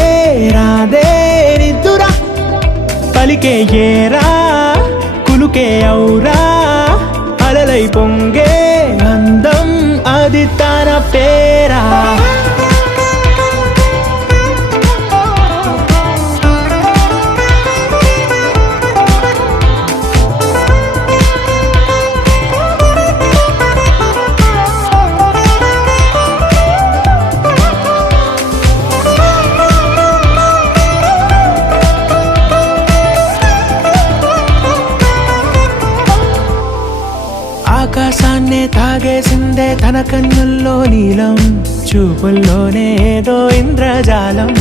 రాదే నిద్దురా పలికే ఏరా కులుకే ఔరా అలలై పొంగే అందం అది తన పేరా ఆకాశాన్నే తాగేసిందే తన కన్నుల్లో నీలం చూపుల్లోనే ఏదో ఇంద్రజాలం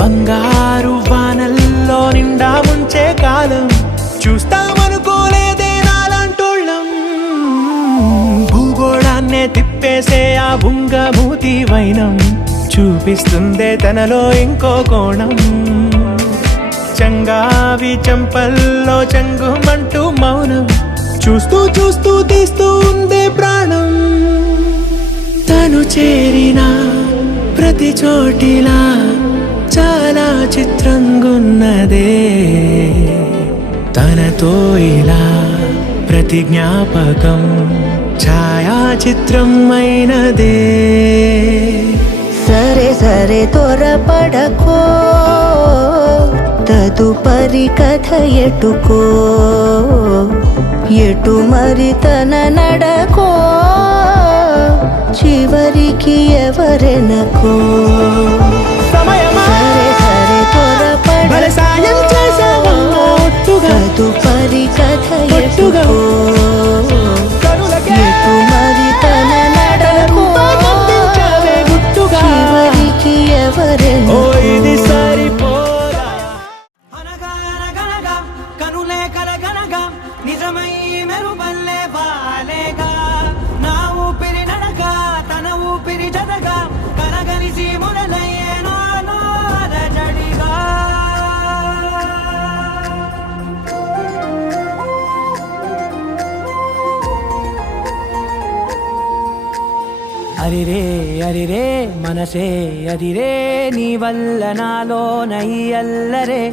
బంగారు వానల్లో నిండా ముంచే కాలం దూకేసే ఆ బుంగమూతి వైనం చూపిస్తుందే తనలో ఇంకో కోణం. చంగావి చంపల్లో చంగుమంటూ మౌనం చూస్తూ చూస్తూ తీస్తూ ఉందే ప్రాణం. తను చేరిన ప్రతి చోటిలా చాలా చిత్రంగున్నదే. తనతో ఇలా ప్రతి జ్ఞాపకం ఛాయాచిత్రం అయినదే. సరే సరే త్వరపడకో, తదుపరి కథ ఎటుకో, ఎటు మరి తన నడకో, చివరికి ఎవరెనకో. సమయమా సరే సరే భలే సాయం చేసావమ్మా ఒట్టుగా, తదుపరి కథ ఒట్టుగా. ఎటుకో, కనులకే ఎటు మరి తన నడకో, పంపించావే గుట్టుగా. చివరికి ఓ ఎవరెనకో. ఇది సరిపోదా. అనగా అనగనగా కనులే కలగనగా నిజమై మెరుపల్లే వాలేగా. నా ఊపిరి నడక తన ఊపిరి జతగా కలగలిసి మొదలయ్యేనో అలజడిగా. అరిరే అరిరే మనసే అదిరే నీ వల్ల నాలో నయ్యల్లరే.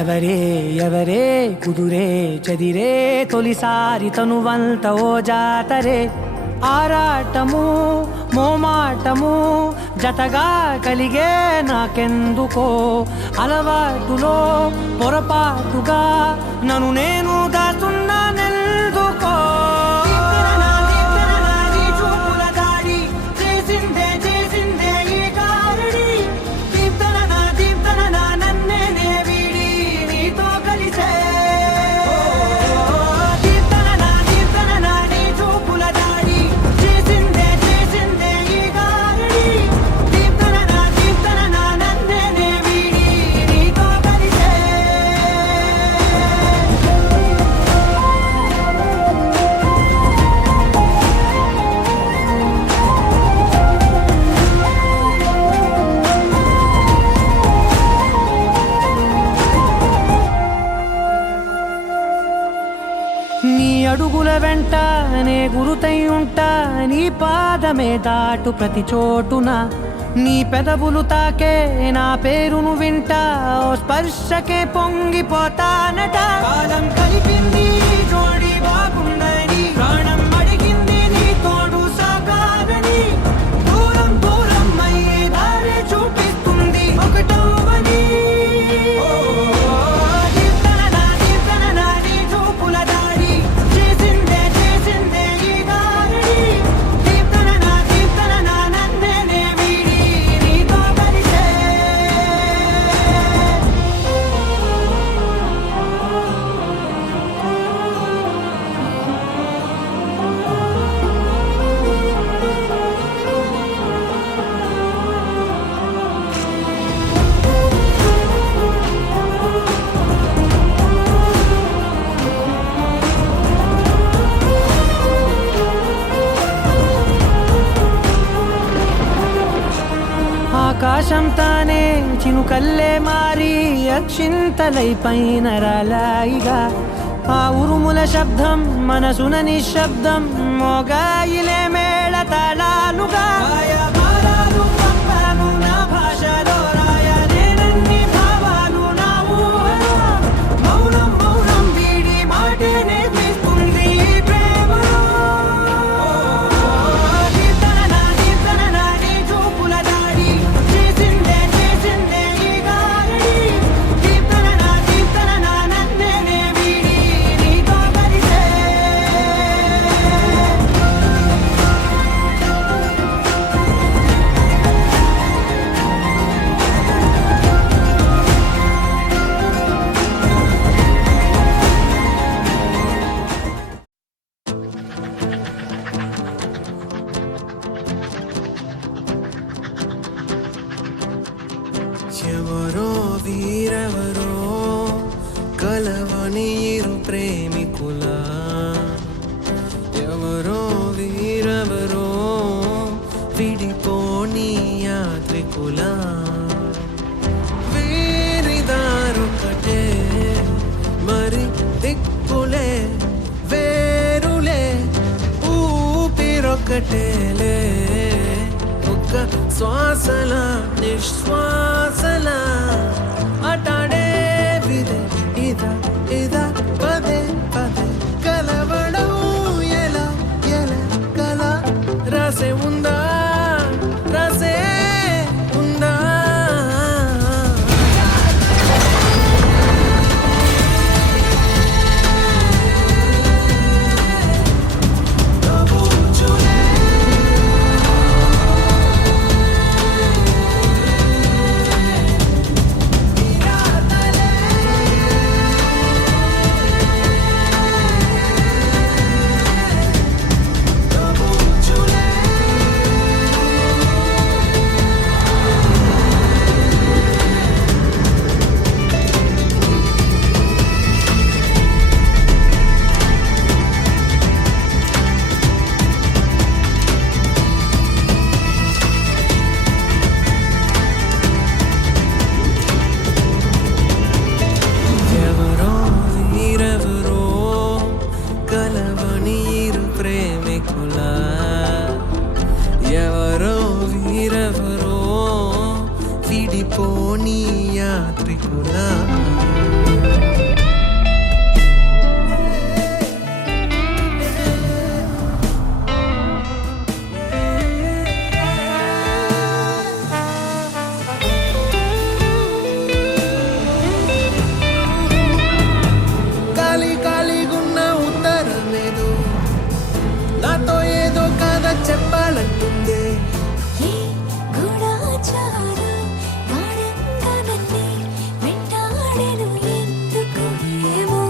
ఎవరే ఎవరే కుదురే చదిరే తొలిసారి తనువంత ఓ జాతరే. ఆరాటము మోమాటము జతగా కలిగే నాకెందుకో. అలవాటులో పొరపాటుగా నన్ను నేను దాస్తున్నానెందుకో. నీ అడుగుల వెంట నే గురుతై ఉంటా. నీ పాదమే దాటు ప్రతి చోటున. నీ పెదవులు తాకే నా పేరును వింటా. ఓ స్పర్శకే పొంగిపోతానట. కాలం కలిపింది జోడి బాగుందని, ప్రాణం అడిగింది నీ తోడు సాగాలని. దూరం దూరం అయ్యే దారి చూపిస్తుంది ఒకటవని. ఆకాశం తానే చినుకల్లే మారి అక్షింతలై పైన రాలాయిగా. ఆ ఉరుముల శబ్దం మనసున నిశ్శబ్దం మోగాయిలే మేళ తాళాలుగా. నా భాషలో రాయలేనన్ని భావాలు నా ఊహలో. మౌనం మౌనం వీడి మాటే నేర్పిస్తుంది ప్రేమలో. ఎవరో వీరెవరో కలవని ఇరు ప్రేమికుల. ఎవరో వీరెవరో ప్రేమికులా వీరిదారొకటే మరి దిక్కులే వేరులే ఊపిరొకటేలే ఒక్క శ్వాసల నిశ్వాసల అటాడే విదే ఇదా ఇదా పదే పదే కలవడం ఎలా ఎలా కల రాసే ఉందా రాసే ఉందా ఎవరో వీరెవరో కలవనీరు ప్రేమికులా ఎవరో వీరెవరో విడిపోని యాత్రికులా ఖాళీ ఖాళీగున్న ఉత్తరమేదో నాతో ఏదో కథ చెప్పాలంటుందే ఏ గూఢాచారం గాఢంగా నన్నే వెంటాడెను ఎందుకు ఏమో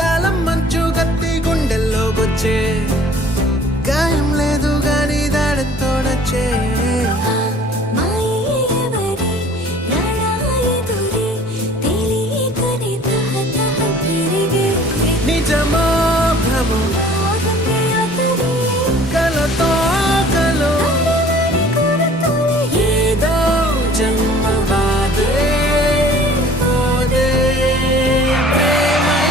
కాలం మంచు గత్తి గుండెల్లోకొచ్చే గాయం లేదు గాని దాడంతో నచ్చే మాయే ఎవరి రాడాయెదురే తెలియకనే తహతహ పెరిగే నిజమో భ్రమో మోహమే అతడే కలతో కలో ఏదో జన్మ బాధే పోదే ప్రేమై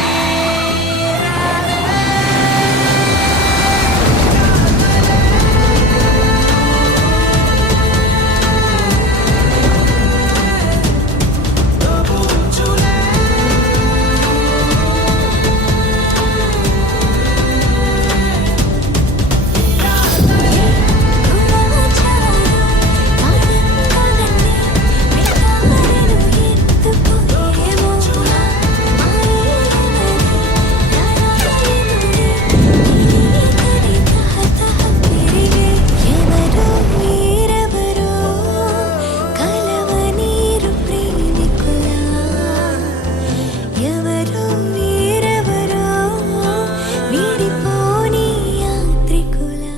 ఎవరో వీరెవరో వీడిపోని యాత్రికులా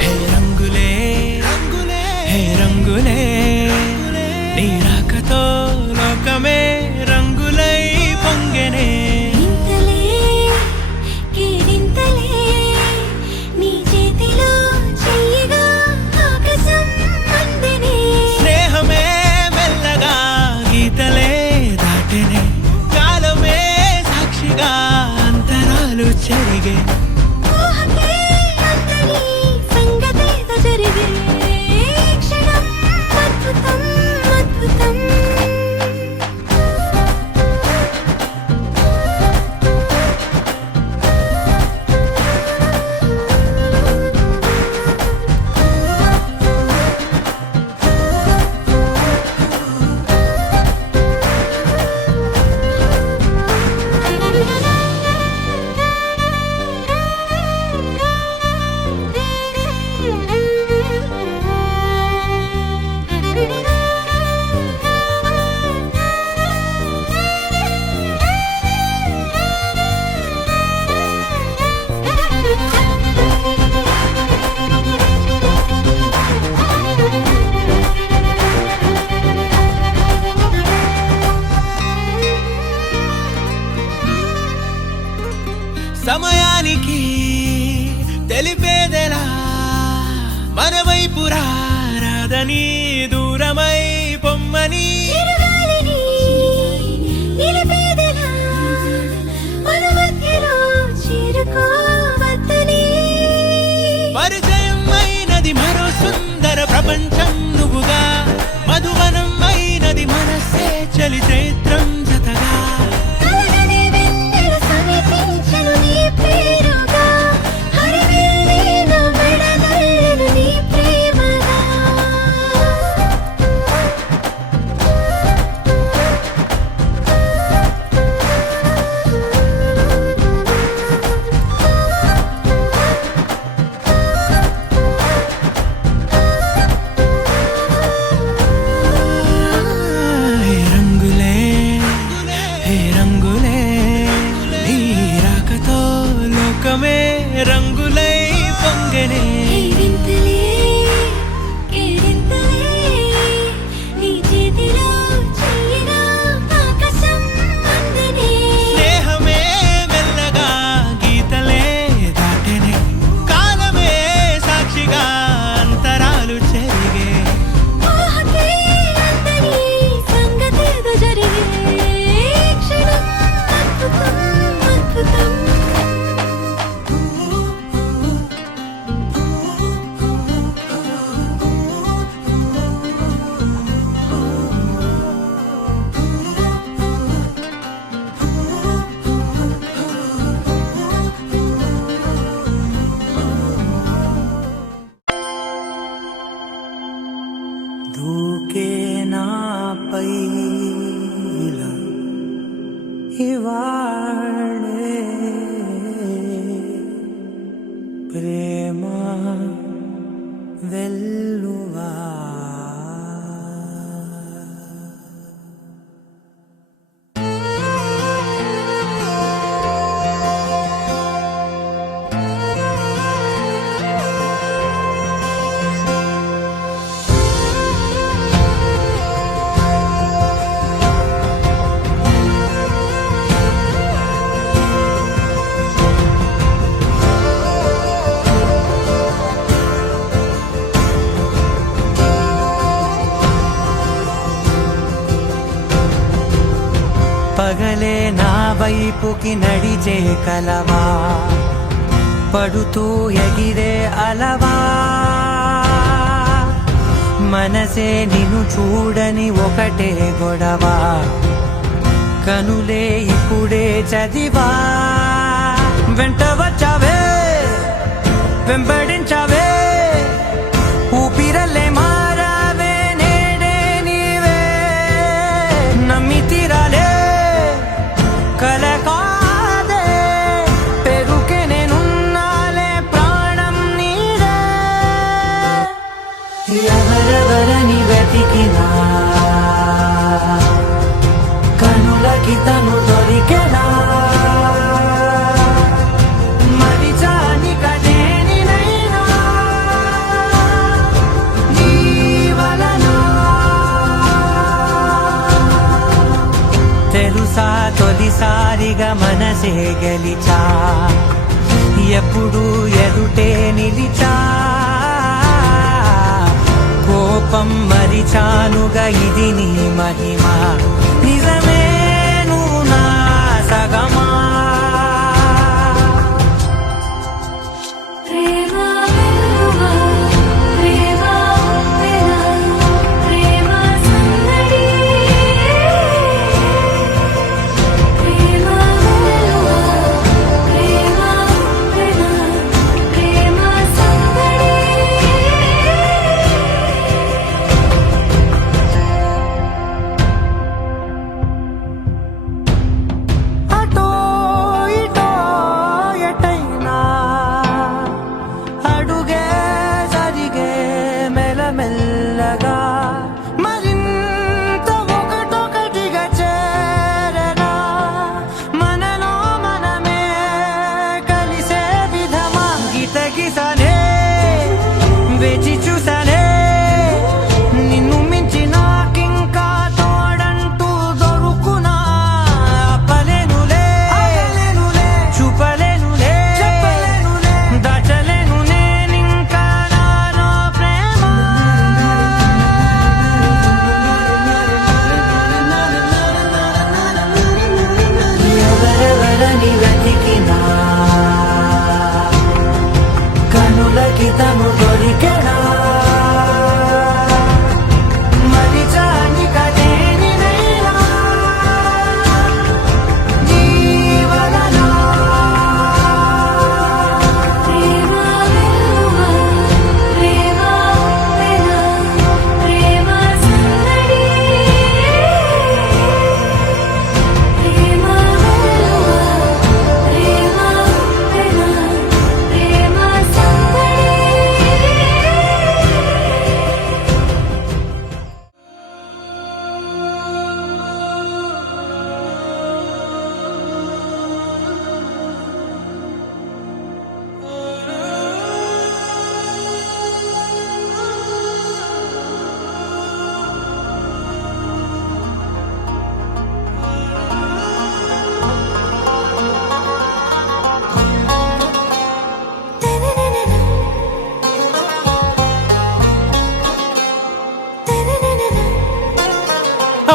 హే రంగులే రంగులే హే రంగులే నీ రాకతో లోకమే రంగులై పొంగెనే ఇంతలే కేరింతలే నీ చేతిలో చెయ్యగా ఆకాశం అందనే స్నేహమే మెల్లగా గీతలే దాటెనే కాలమే సాక్షిగా అంతరాలు చెరిగే ఊహకే అంతని సంగతేదో జరిగే క్షణం అద్భుతం అద్భుతం కాదని దూరమై పొమ్మని చిరుగాలిని నిలిపేదెలా మన మధ్యలో చేరుకోవద్దని పరిచయం అయినది మరో సుందర ప్రపంచం నువ్వుగా మధువనం అయినది మనస్సే చలి చైత్రం జతగా కలగని వెన్నెల సమీపించను నీ పేరుగా హరివిల్లే నా మెడగల్లెను నీ ప్రేమగా హే రంగులే హే రంగులే నీ రాకతో లోకమే రంగులై పొంగనే వింతలే కేరింతలే నీ చేతిలో చెయ్యినా ఆకాశం అందనే స్నేహమే మెల్లగా గీతలే దాటెనే కాలమే సాక్షిగా అంతరాలు చెరిగే ఊహకే అందని సంగతేదో జరిగే క్షణం అద్భుతం అద్భుతం దూకే నాపై ఇలా ఇవాళే ప్రేమ వెల్లువా పగలే నా వైపుకి నడిచే కలవా పడుతూ ఎగిరే అలవా మనసే నిన్ను చూడని ఒకటే గొడవ కనులే ఇప్పుడే చదివా వెంట వచ్చావే వెంబడించావే ఊపిరల్లే మారావే నేడే నీవే నమ్మి తీరాలే కల కాదే పెరుకే నేనున్నాలే ప్రాణం నీడే ఎవరెవరని వెతికినా కనులకి తను దొరికెనా మరిచాని కదేనినైనా నీ వలన తెలుసా తొలిసారిగా మనసే గెలిచా ఎప్పుడు ఎదుటే నిలిచా కోపం మరిచానుగా ఇది నీ మహిమ నిజమే నువ్వు నా సగమా ప్రేమ వెల్లువా ప్రేమ ఉప్పెన ప్రేమ సందడి ప్రేమ వెల్లువా ప్రేమ ఉప్పెన ప్రేమ సందడి అటో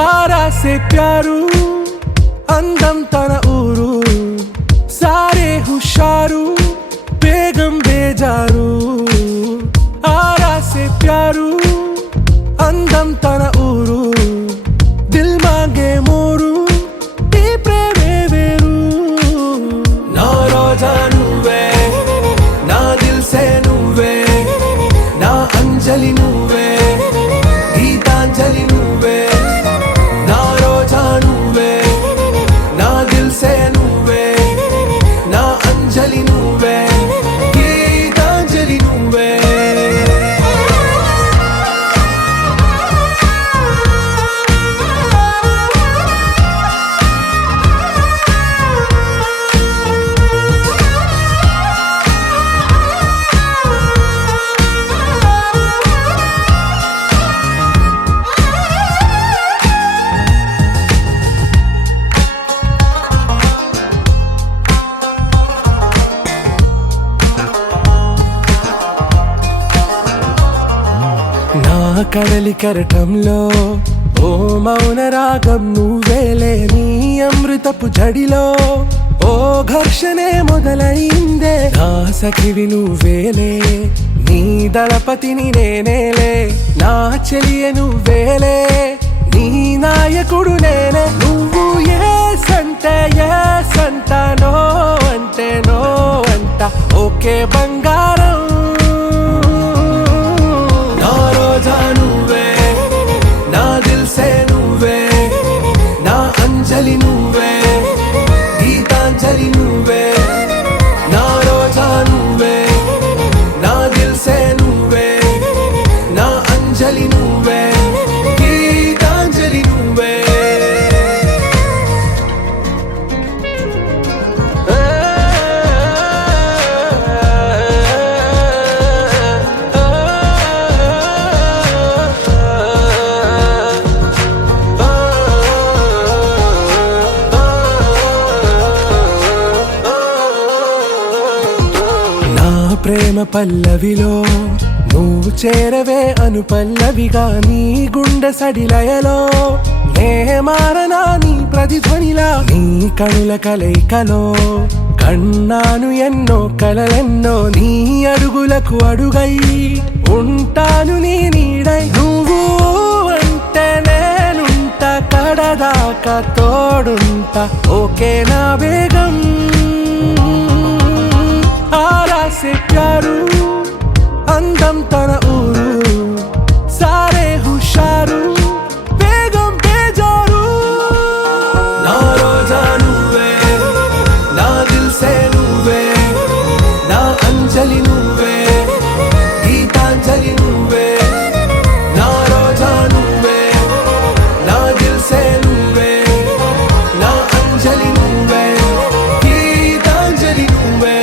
ఆరా సే ప్యారు అందం తన ఊరు సారే హుషారు బేగం బేజారు ఆరా సే ప్యారు అందం తన ఊరు దిల్ మాంగే మోరు ఈ ప్రేమే వేరు నా రోజా నువ్వే నా దిల్ సే నువ్వే నా అంజలి నువ్వే గీతాంజలి నువ్వే నా రోజా నువ్వే నా దిల్ సే నువ్వే నా అంజలి నువ్వే గీతాంజలి నువ్వే నా కడలి కరటంలో ఓ మౌన రాగం నువ్వేలే నీ అమృతపు జడిలో ఓ ఘర్షణే మొదలైందే నా సఖివి నువ్వేలే నీ దళపతిని నేనేలే నా చెలియ నువ్వేలే నీ నాయకుడు నేనే నువ్వు ఏ సంట నో అంటే నో అంట ఓకే బంగారం నా రోజా నువ్వే నా దిల్ సే నువ్వే నా అంజలి నువ్వే గీతాంజలి నువ్వే నా రోజా నువ్వే నా దిల్ సే నువ్వే నా అంజలి నువ్వే గీతాంజలి నువ్వే నా ప్రేమ పల్లవిలో నువ్వు చేరవే అను పల్లవిగా నీ గుండె సడిలయలో నే మారనా నీ ప్రతిధ్వనిలా నీ కనుల కలయికలో కన్నాను ఎన్నో కలలెన్నో నీ అడుగులకు అడుగై ఉంటాను నీ నీడై నువ్వు అంటే నేనుంట కడదాకా తోడుంటా ఓకే నా బేగం ఆరా సే ప్యారు అందం తన ఊరు సారే హుషారు బేగం బేజారు నా రోజా నువ్వే నా దిల్ సే నువ్వే నా అంజలి నువ్వే గీతాంజలి నువ్వే నా రోజా నువ్వే నా దిల్ సే నువ్వే నా అంజలి నువ్వే గీతాంజలి నువ్వే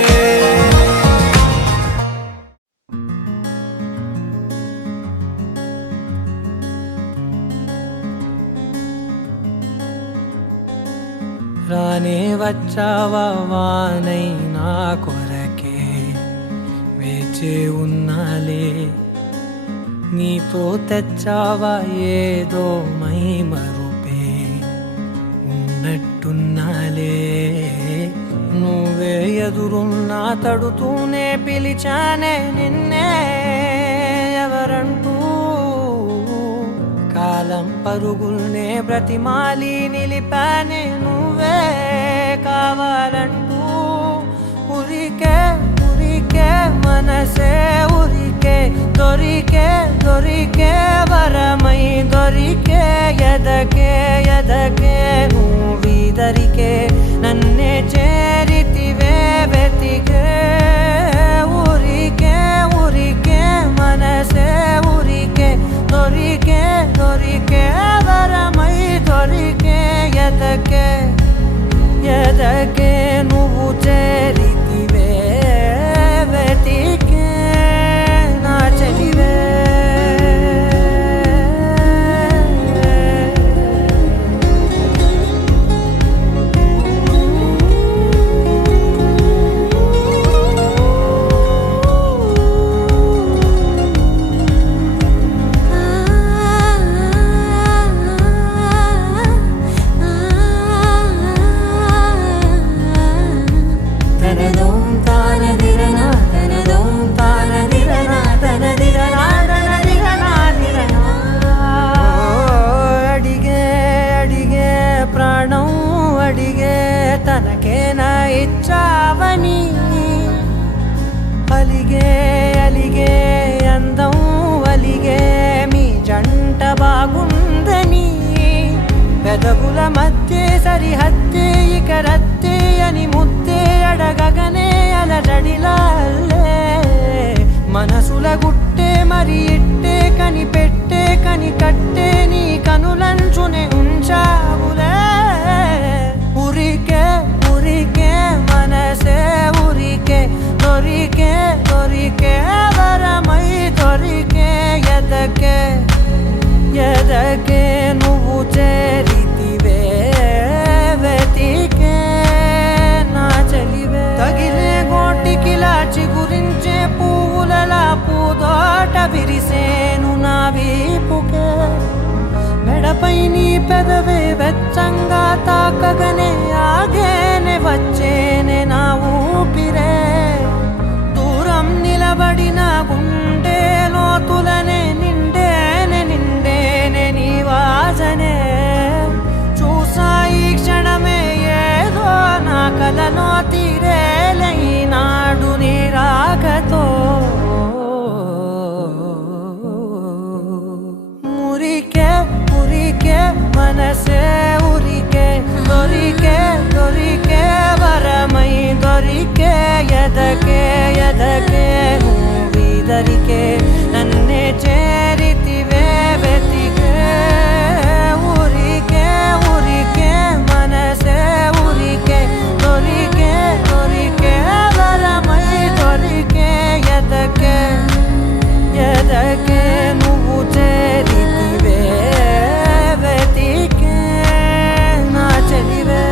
రానే వచ్చావా వానై నా కొరకే వేచే ఉన్నాలే నీతో తెచ్చావా ఏదో మై మరుపే ఉన్నట్టున్నాలే నువ్వే ఎదురున్నా తడుతూనే పిలిచానే నిన్నే ఎవరంటూ కాలం పరుగుల్నే బ్రతిమాలి నిలిపానే నువ్వే కావాలంటూ ఉరికే ఉరికే మనసే ఉరికే దొరికే దొరికే వరమై దొరికే ఎదకే ఎదకే నువ్విదరికే నన్నే చేరితివే వెతికే ఉరికే ఉరికే మనసే ఉరికే దొరికే దొరికే వరమై దొరికే ఎదకే ఎదకే నువ్వు చేరితివే వెతికే నా చెలివే ఎదకే నువ్వు చేరితివే వెతికే నా చెలివే తగిలే గోటికిలా చిగురించే పువ్వులలా పూదోట విరిసేను నా వీపుకే మెడపై నీ పెదవే వెచ్చంగా తాకగనే ఆగేనే వచ్చేనే నా ఊపిరే దూరం నిలబడిన గుండె లోతులనే నిండేనే నీ వాసనే చూసా ఈ క్షణమే ఏదో నా కలలో తీరేలే ఈనాడు నీ రాకతో మురికే మనసే ఉరికే దొరికే వరమై దొరికే ఎదకే నువ్విదరికే నన్నే చేరితివే వెతికే ఊరికే మనసే ఉరికే దొరికే వరమై దొరికే ఎదకే నువ్వు చేరితివే వెతికే నా చెలివే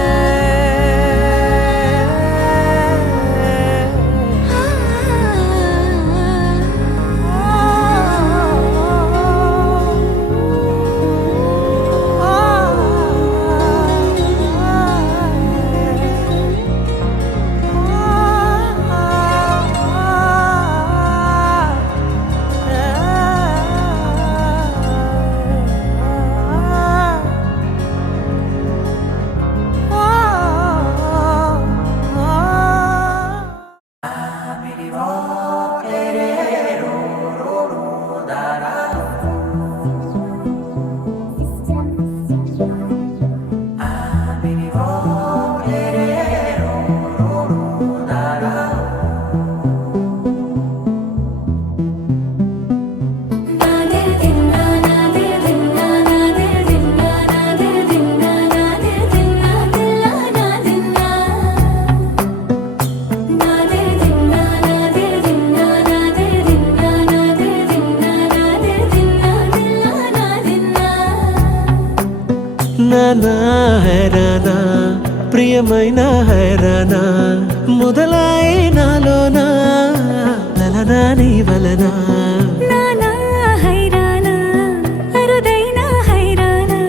నానా హైరానా ప్రియమైన హైరానా మొదలై నాలోనా లలనా నీ వలనా నానా హైరానా అరుదైన హైరానా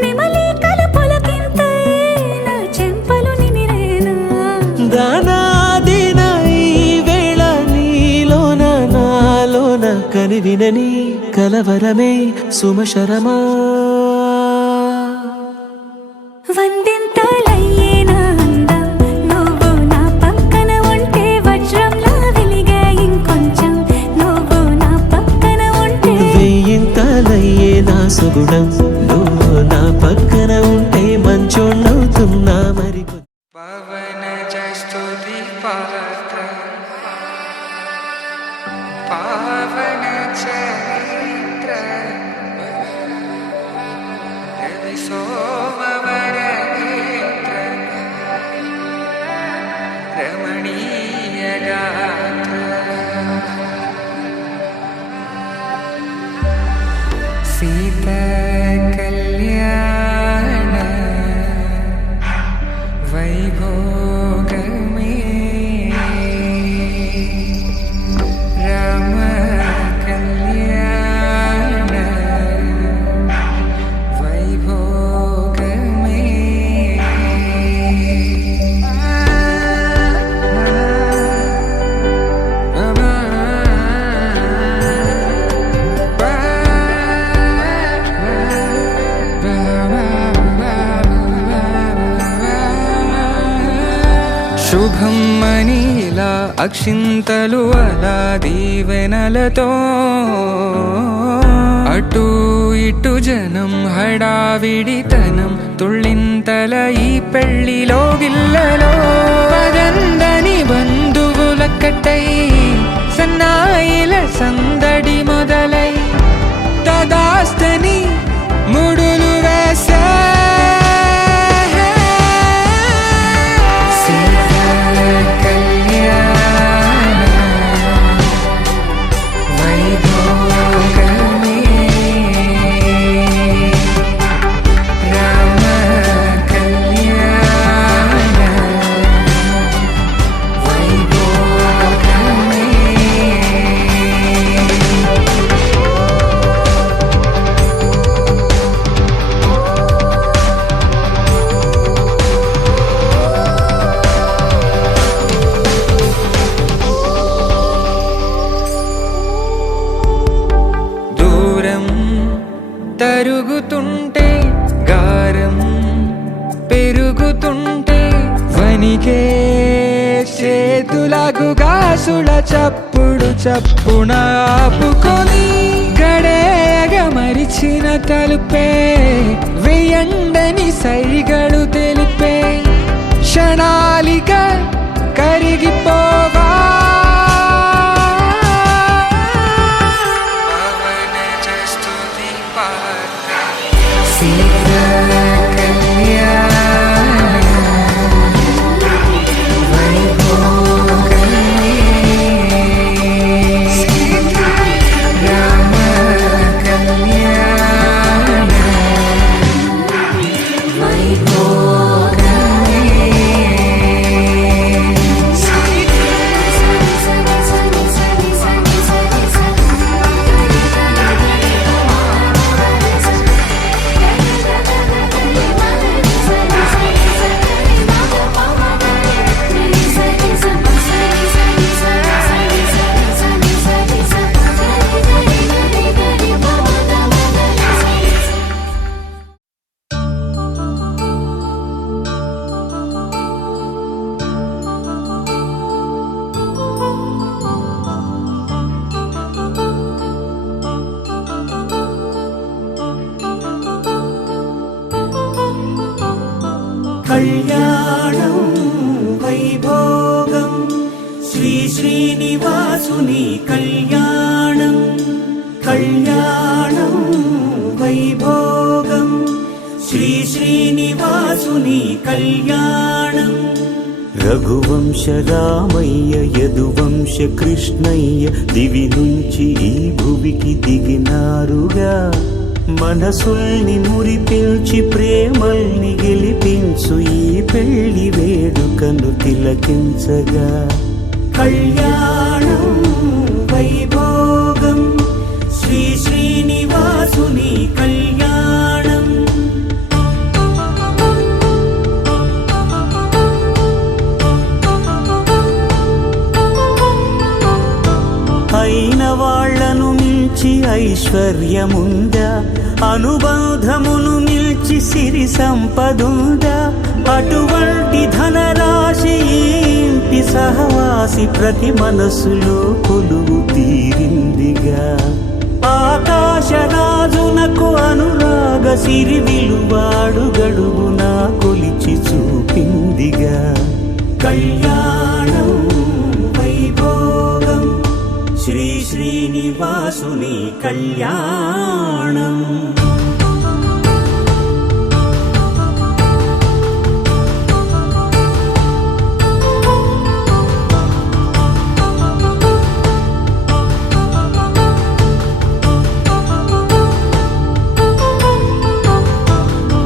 నిమలి కలుపులకింతై నా చెంపలు నిమిరేనా దానాదిన ఈ వేళ నీలోన నాలోన కనివినని కలవరమే సుమశరమా వందింతలయ్యేనా అందం నువ్వు నా పక్కన ఉంటే వజ్రంలా వెలిగే ఇంకొంచెం నువ్వు నా పక్కన ఉంటే వెయ్యింతలయ్యే నా సుగుణం నువ్వు నా పక్కన ఉంటే మంచోణ్ణవుతున్నా మరి పవన జస్తుతి పాత్ర పావన చరిత్ర రవి సోమవర నేత్ర రమణీయ గాత్ర సీత కళ్యాణ వైభోగమే రామ కళ్యాణ వైభోగమే శుభం మనీలా అక్షింతలు అలా దీవెనలతో అటు ఇటు జనం హడావిడితనం తుళ్ళింతల ఈ పెళ్లిలో గిల్లలో పదందని బంధువులక్కటై సన్నాయిల సందడి మొదలై తదాస్తని ముడులు వేసే తరుగుతుంటే గారం పెరుగుతుంటే వనికే చేతులకు గాసుల చప్పుడు చప్పున ఆపుకొని గడేగ మరిచిన తలుపే వెయ్యండని సైగడు తెలిపే క్షణాలిక కరిగిపోవా కళ్యాణం వైభోగం శ్రీ శ్రీనివాసుని కళ్యాణం కళ్యాణం వైభోగం శ్రీ శ్రీనివాసుని కళ్యాణం రఘువంశ రామయ్య యదువంశ కృష్ణయ్య దివి నుంచి ఈ భువికి దిగినారుగా మనసుల్ని మురిపించి ప్రేమల్ని గెలిపించు ఈ పెళ్లి వేడుకను తిలకించగా కళ్యాణం వైభోగం శ్రీ శ్రీనివాసుని కళ్యాణం అయిన వాళ్లను మించి ఐశ్వర్యముందా అనుబంధమును మిల్చి సిరి సంపదుందా అటువంటి ధనరాశి ఇంటి సహవాసి ప్రతి మనసులో కొలువు తీరిందిగా ఆకాశరాజునకు అనురాగ సిరి విలువాడు గడువునా కొలిచి చూపిందిగా కళ్యాణం వైభోగం శ్రీ శ్రీనివాసుని కళ్యాణం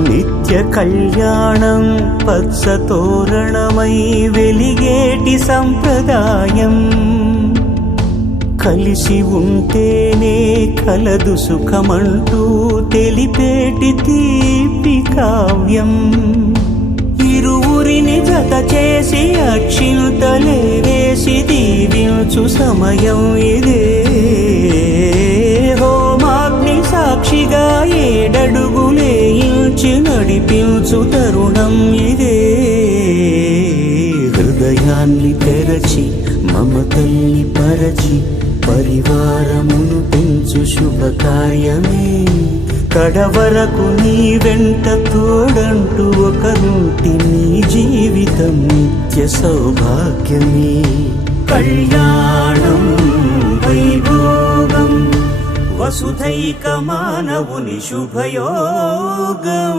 నిత్య కళ్యాణం పచ్చ తోరణమై వెలిగేటి సంప్రదాయం కలిసి ఉంటేనే కలదు సుఖమంటూ తెలిపేటి తీపి కావ్యం ఇరువురిని జత చేసి అక్షింతలే వేసి దీవించు సమయం ఇదే హోమాగ్ని సాక్షిగా ఏడడుగులే ఇంచి నడిపించు తరుణం ఇదే హృదయాన్ని తెరచి మమతల్ని పరచి పరివారమును పెంచు శుభకార్యమే కడవరకు నీ వెంట తోడంటూ ఒకరుంటి నీ జీవితం నిత్య సౌభాగ్యమే కళ్యాణం వైభోగం వసుధైక మానవుని శుభయోగం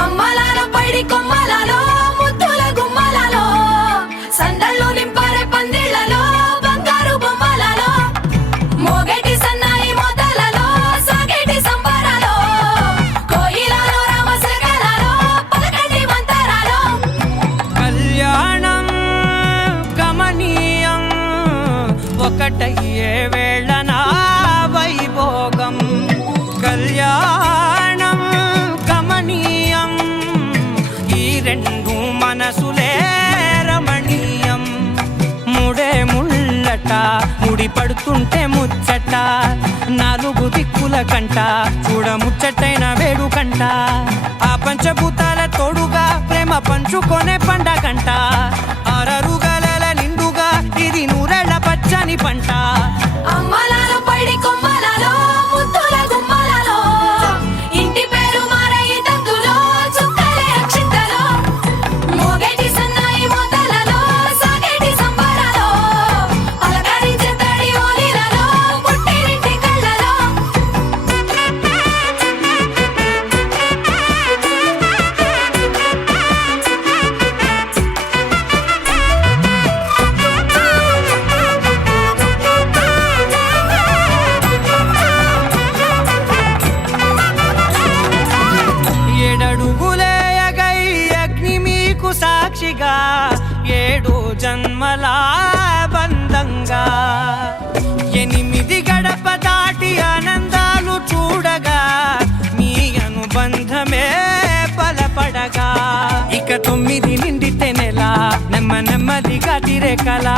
అమ్మలాల పైడి కొమ్మలలో ముద్దుల గుమ్మలలో సందళ్ళు నింపారే పందిళ్లలో బంగారు బొమ్మలలో మోగేటి సన్నాయి మొదల ముడి పడుతుంటే ముచ్చట నాలుగు దిక్కుల కంట చూడ ముచ్చటైన వేడు కంట ఆ పంచభూతాల తోడుగా ప్రేమ పంచుకొనే పండగంట ఆరరుగల నిండుగా ఇది నూరెళ్ళ పచ్చని పంట అమ్మలాలో పడి కొమ్మలలో ముద్దుల గుమ్మలలో ఇంటి పేరు మారయి తందులో చుక్కలే అక్షింతలో మోగేటి సన్నాయి మోతలలో సాగేటి సంబరాలో పలకరించే తడి ఓలిలలో పుట్టినింటి కళ్ళలో ఏడడుగులేయగై అగ్ని మీకు సాక్షిగా 7 జన్మల బంధంగా 8 గడప దాటి ఆనందాలు చూడగా మీ అనుబంధమే బలపడగా ఇక 9 నిండితే నెల నెమ్మదిగా తిరే కల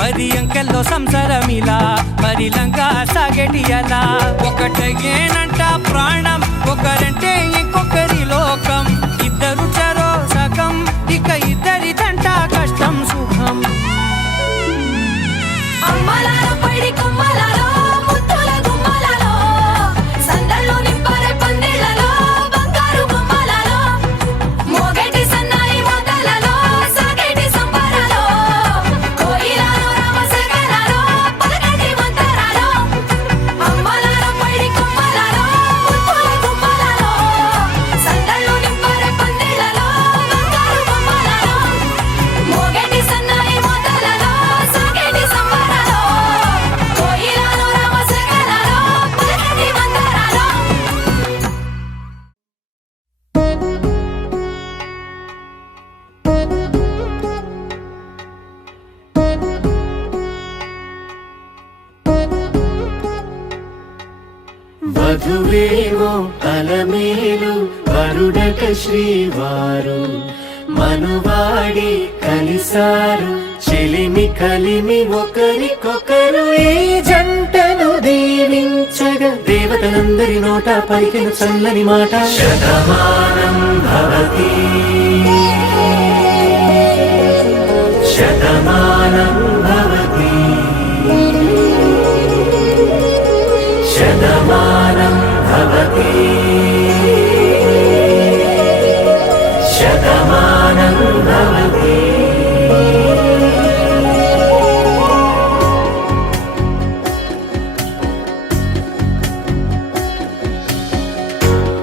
10 అంకెల్లో సంసారమిలా పరిలంగా సాగేటి అలా ఒకటేనంట ప్రాణం ఒకరంటే ఇంకొకరి లోకం ఇద్దరు చరో సగం ఇక ఇద్దరిదంట కష్టం సుఖం అమ్మలాలో పడి కొమ్మలలో ముద్దుల గుమ్మలలో సందల్లో నింపరే పందిళ్ళలో బంగారు గుమ్మలలో మోగేటి సన్నాయి మోతలలో సాగేటి సంబరాలో కోయిలలో రామశేఖరాలో పలకటి మంతరాలో అమ్మలాలో పడి కొమ్మలలో ముద్దుల గుమ్మలలో సందల్లో నింపరే పందిళ్ళలో బంగారు గుమ్మలలో మోగేటి సన్నాయి మోతలలో సాగేటి సంబరాలో కోయిలలో రామశేఖరాలో పలకటి మంతరాలో వధువేవో అలమేలు వరుడక శ్రీవారు మనువాడి కలిసారు చెలిమి కలిమి ఒకరికొకరు ఈ జంటను దీవించగా దేవతలందరి నోట పలికిన చల్లని మాట శతమానం భవతి శతమానం భవతి శతమానం భవతి శతమానం భవతి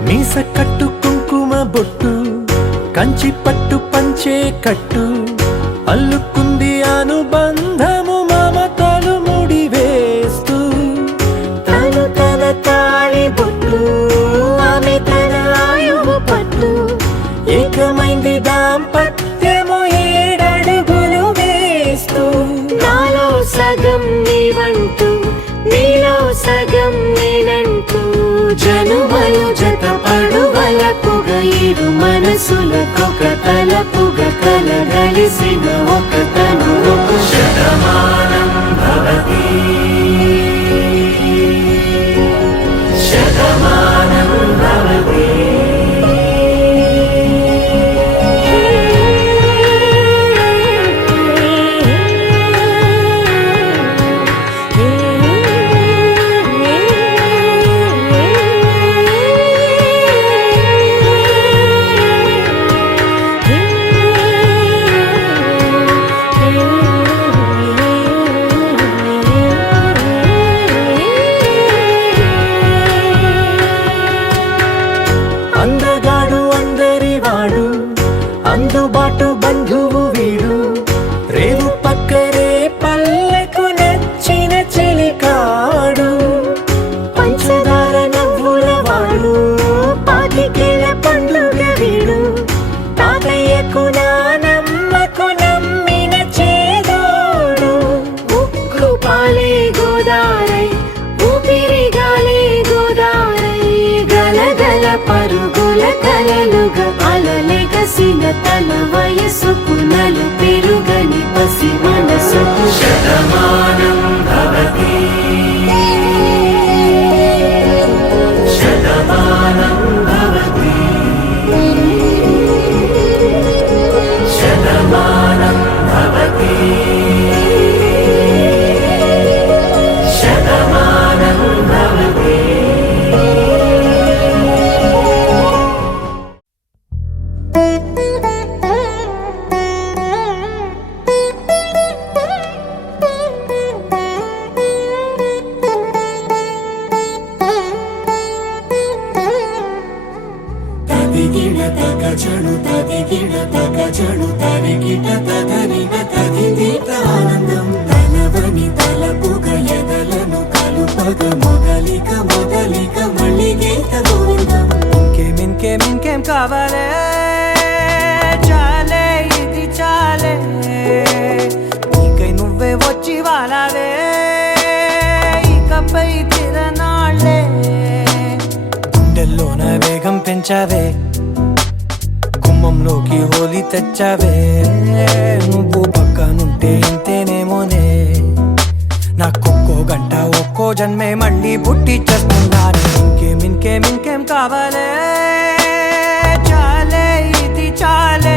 మీస కట్టు కుంకుమ బొట్టు కంచి పట్టు పంచే కట్టు అల్లుకుంది అనుబంధము మమతలు ముడివేస్తూ తను తన తాళి బొట్టు ఆమె తన ఆయువు పట్టు ఏకమైంది దాంపత్యము 7 అడుగులు వేస్తూ నాలో సగం నీవంటూ నీలో సగం నేనంటూ జనుమలు జత పడువలపుగా 7 మనసులకొక తలపుగా కలగలిసిన ఒక తను శతమానం భవతి శతమానం భవతి అందగాడు అందరివాడు అందుబాటు బంధువు వీడు రేవు పక్కరే పల్లెకు నచ్చిన చెలికాడు పంచదార నవ్వుల వాడు పాతికేల పండుగ వీడు తాతయ్యకు నానమ్మకు నమ్మిన చేదోడు ఉక్కు పాలే గోదారై ఊపిరి గాలే గోదారై గలగల పరుగుల కలలుగా అలలెగసిన తన వయసుకు నలు పెరుగని పసి మనసుకు శతమానం భవతి తగజడు తదిగిడ తగజడు తరిగిట తదరిన తదిదీత ఆనందం తలవని తలపుగ ఎదలను కలుపగ మొదలిక మొదలిక మళ్ళీ గీత గోవిందం. ఇంకేం కావాలే చాలే ఇది చాలే నీకై నువ్వే వచ్చి వాలావే ఇకపై తిరనాళ్ళే గుండెల్లోన వేగం పెంచావే గుమ్మంలోకి హోలీ తెచ్చావే నువ్వు పక్కనుంటే ఇంతేనేమోనే నాకొక్కో గంట ఒక్కో జన్మే మళ్ళీ పుట్టి చేస్తున్నాను. ఇంకేం కావాలే చాలే ఇది చాలే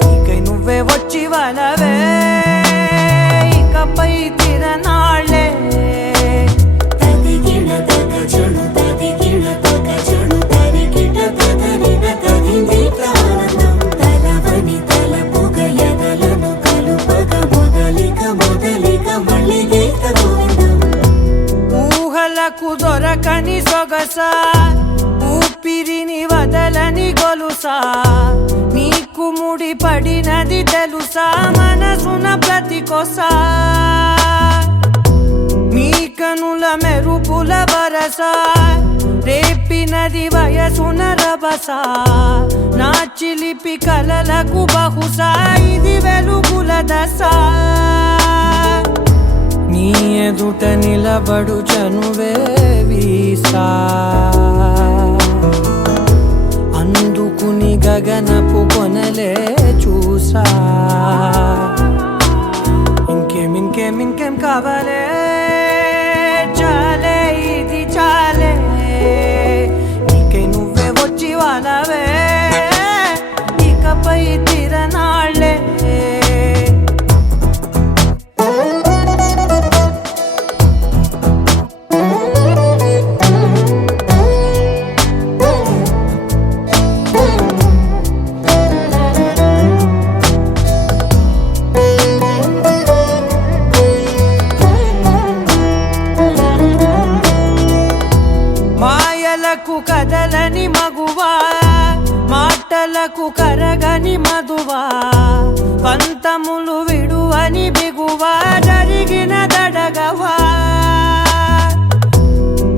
నీకై నువ్వే వచ్చి వాలవే ఇకపై తిరనాళ్ళే. తదిగిడ తగజడు తదిగిడ తగజడు తరిగిట తదరిన తదిదీత ఆనందం తలవని తలపుగ ఎదలను కలుపగ మొదలిక మొదలిక మళ్ళీ గీత గోవిందం. ఊహలకు దొరకని సొగసా ఊపిరిని వదలని గొలుసా నీకు ముడి పడినది తెలుసా మనసున ప్రతి కొసా నీ కనుల మెరుపుల వరసా రేపినది వయసున రభసా నా చిలిపి కలలకు బహుశా ఇది వెలుగుల దశ నీ ఎదుట నిలబడు చనువే వీసా అందుకుని గగనపు కొనలే చూసా. ఇంకేం కావాలే చాలే ఇది చాలే నీకై నువ్వే వచ్చి వాలవే ఇకపై తిరనాళ్ళే. మాయలకు కదలని మగువా మాటలకు కరగని మధువా పంతములు విడువని బిగువా జరిగిన దడగవా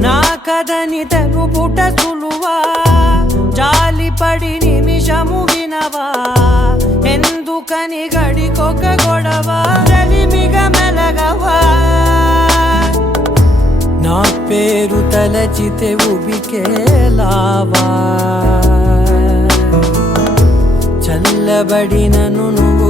నా కథని తెలుపుట సులువా జాలిపడి నిమిషము వినవా ఎందుకని గడికొక గొడవ రలిమిగ మెలగవా నా పేరు తలచితే ఉబికేలావా చల్లబడినను నువ్వు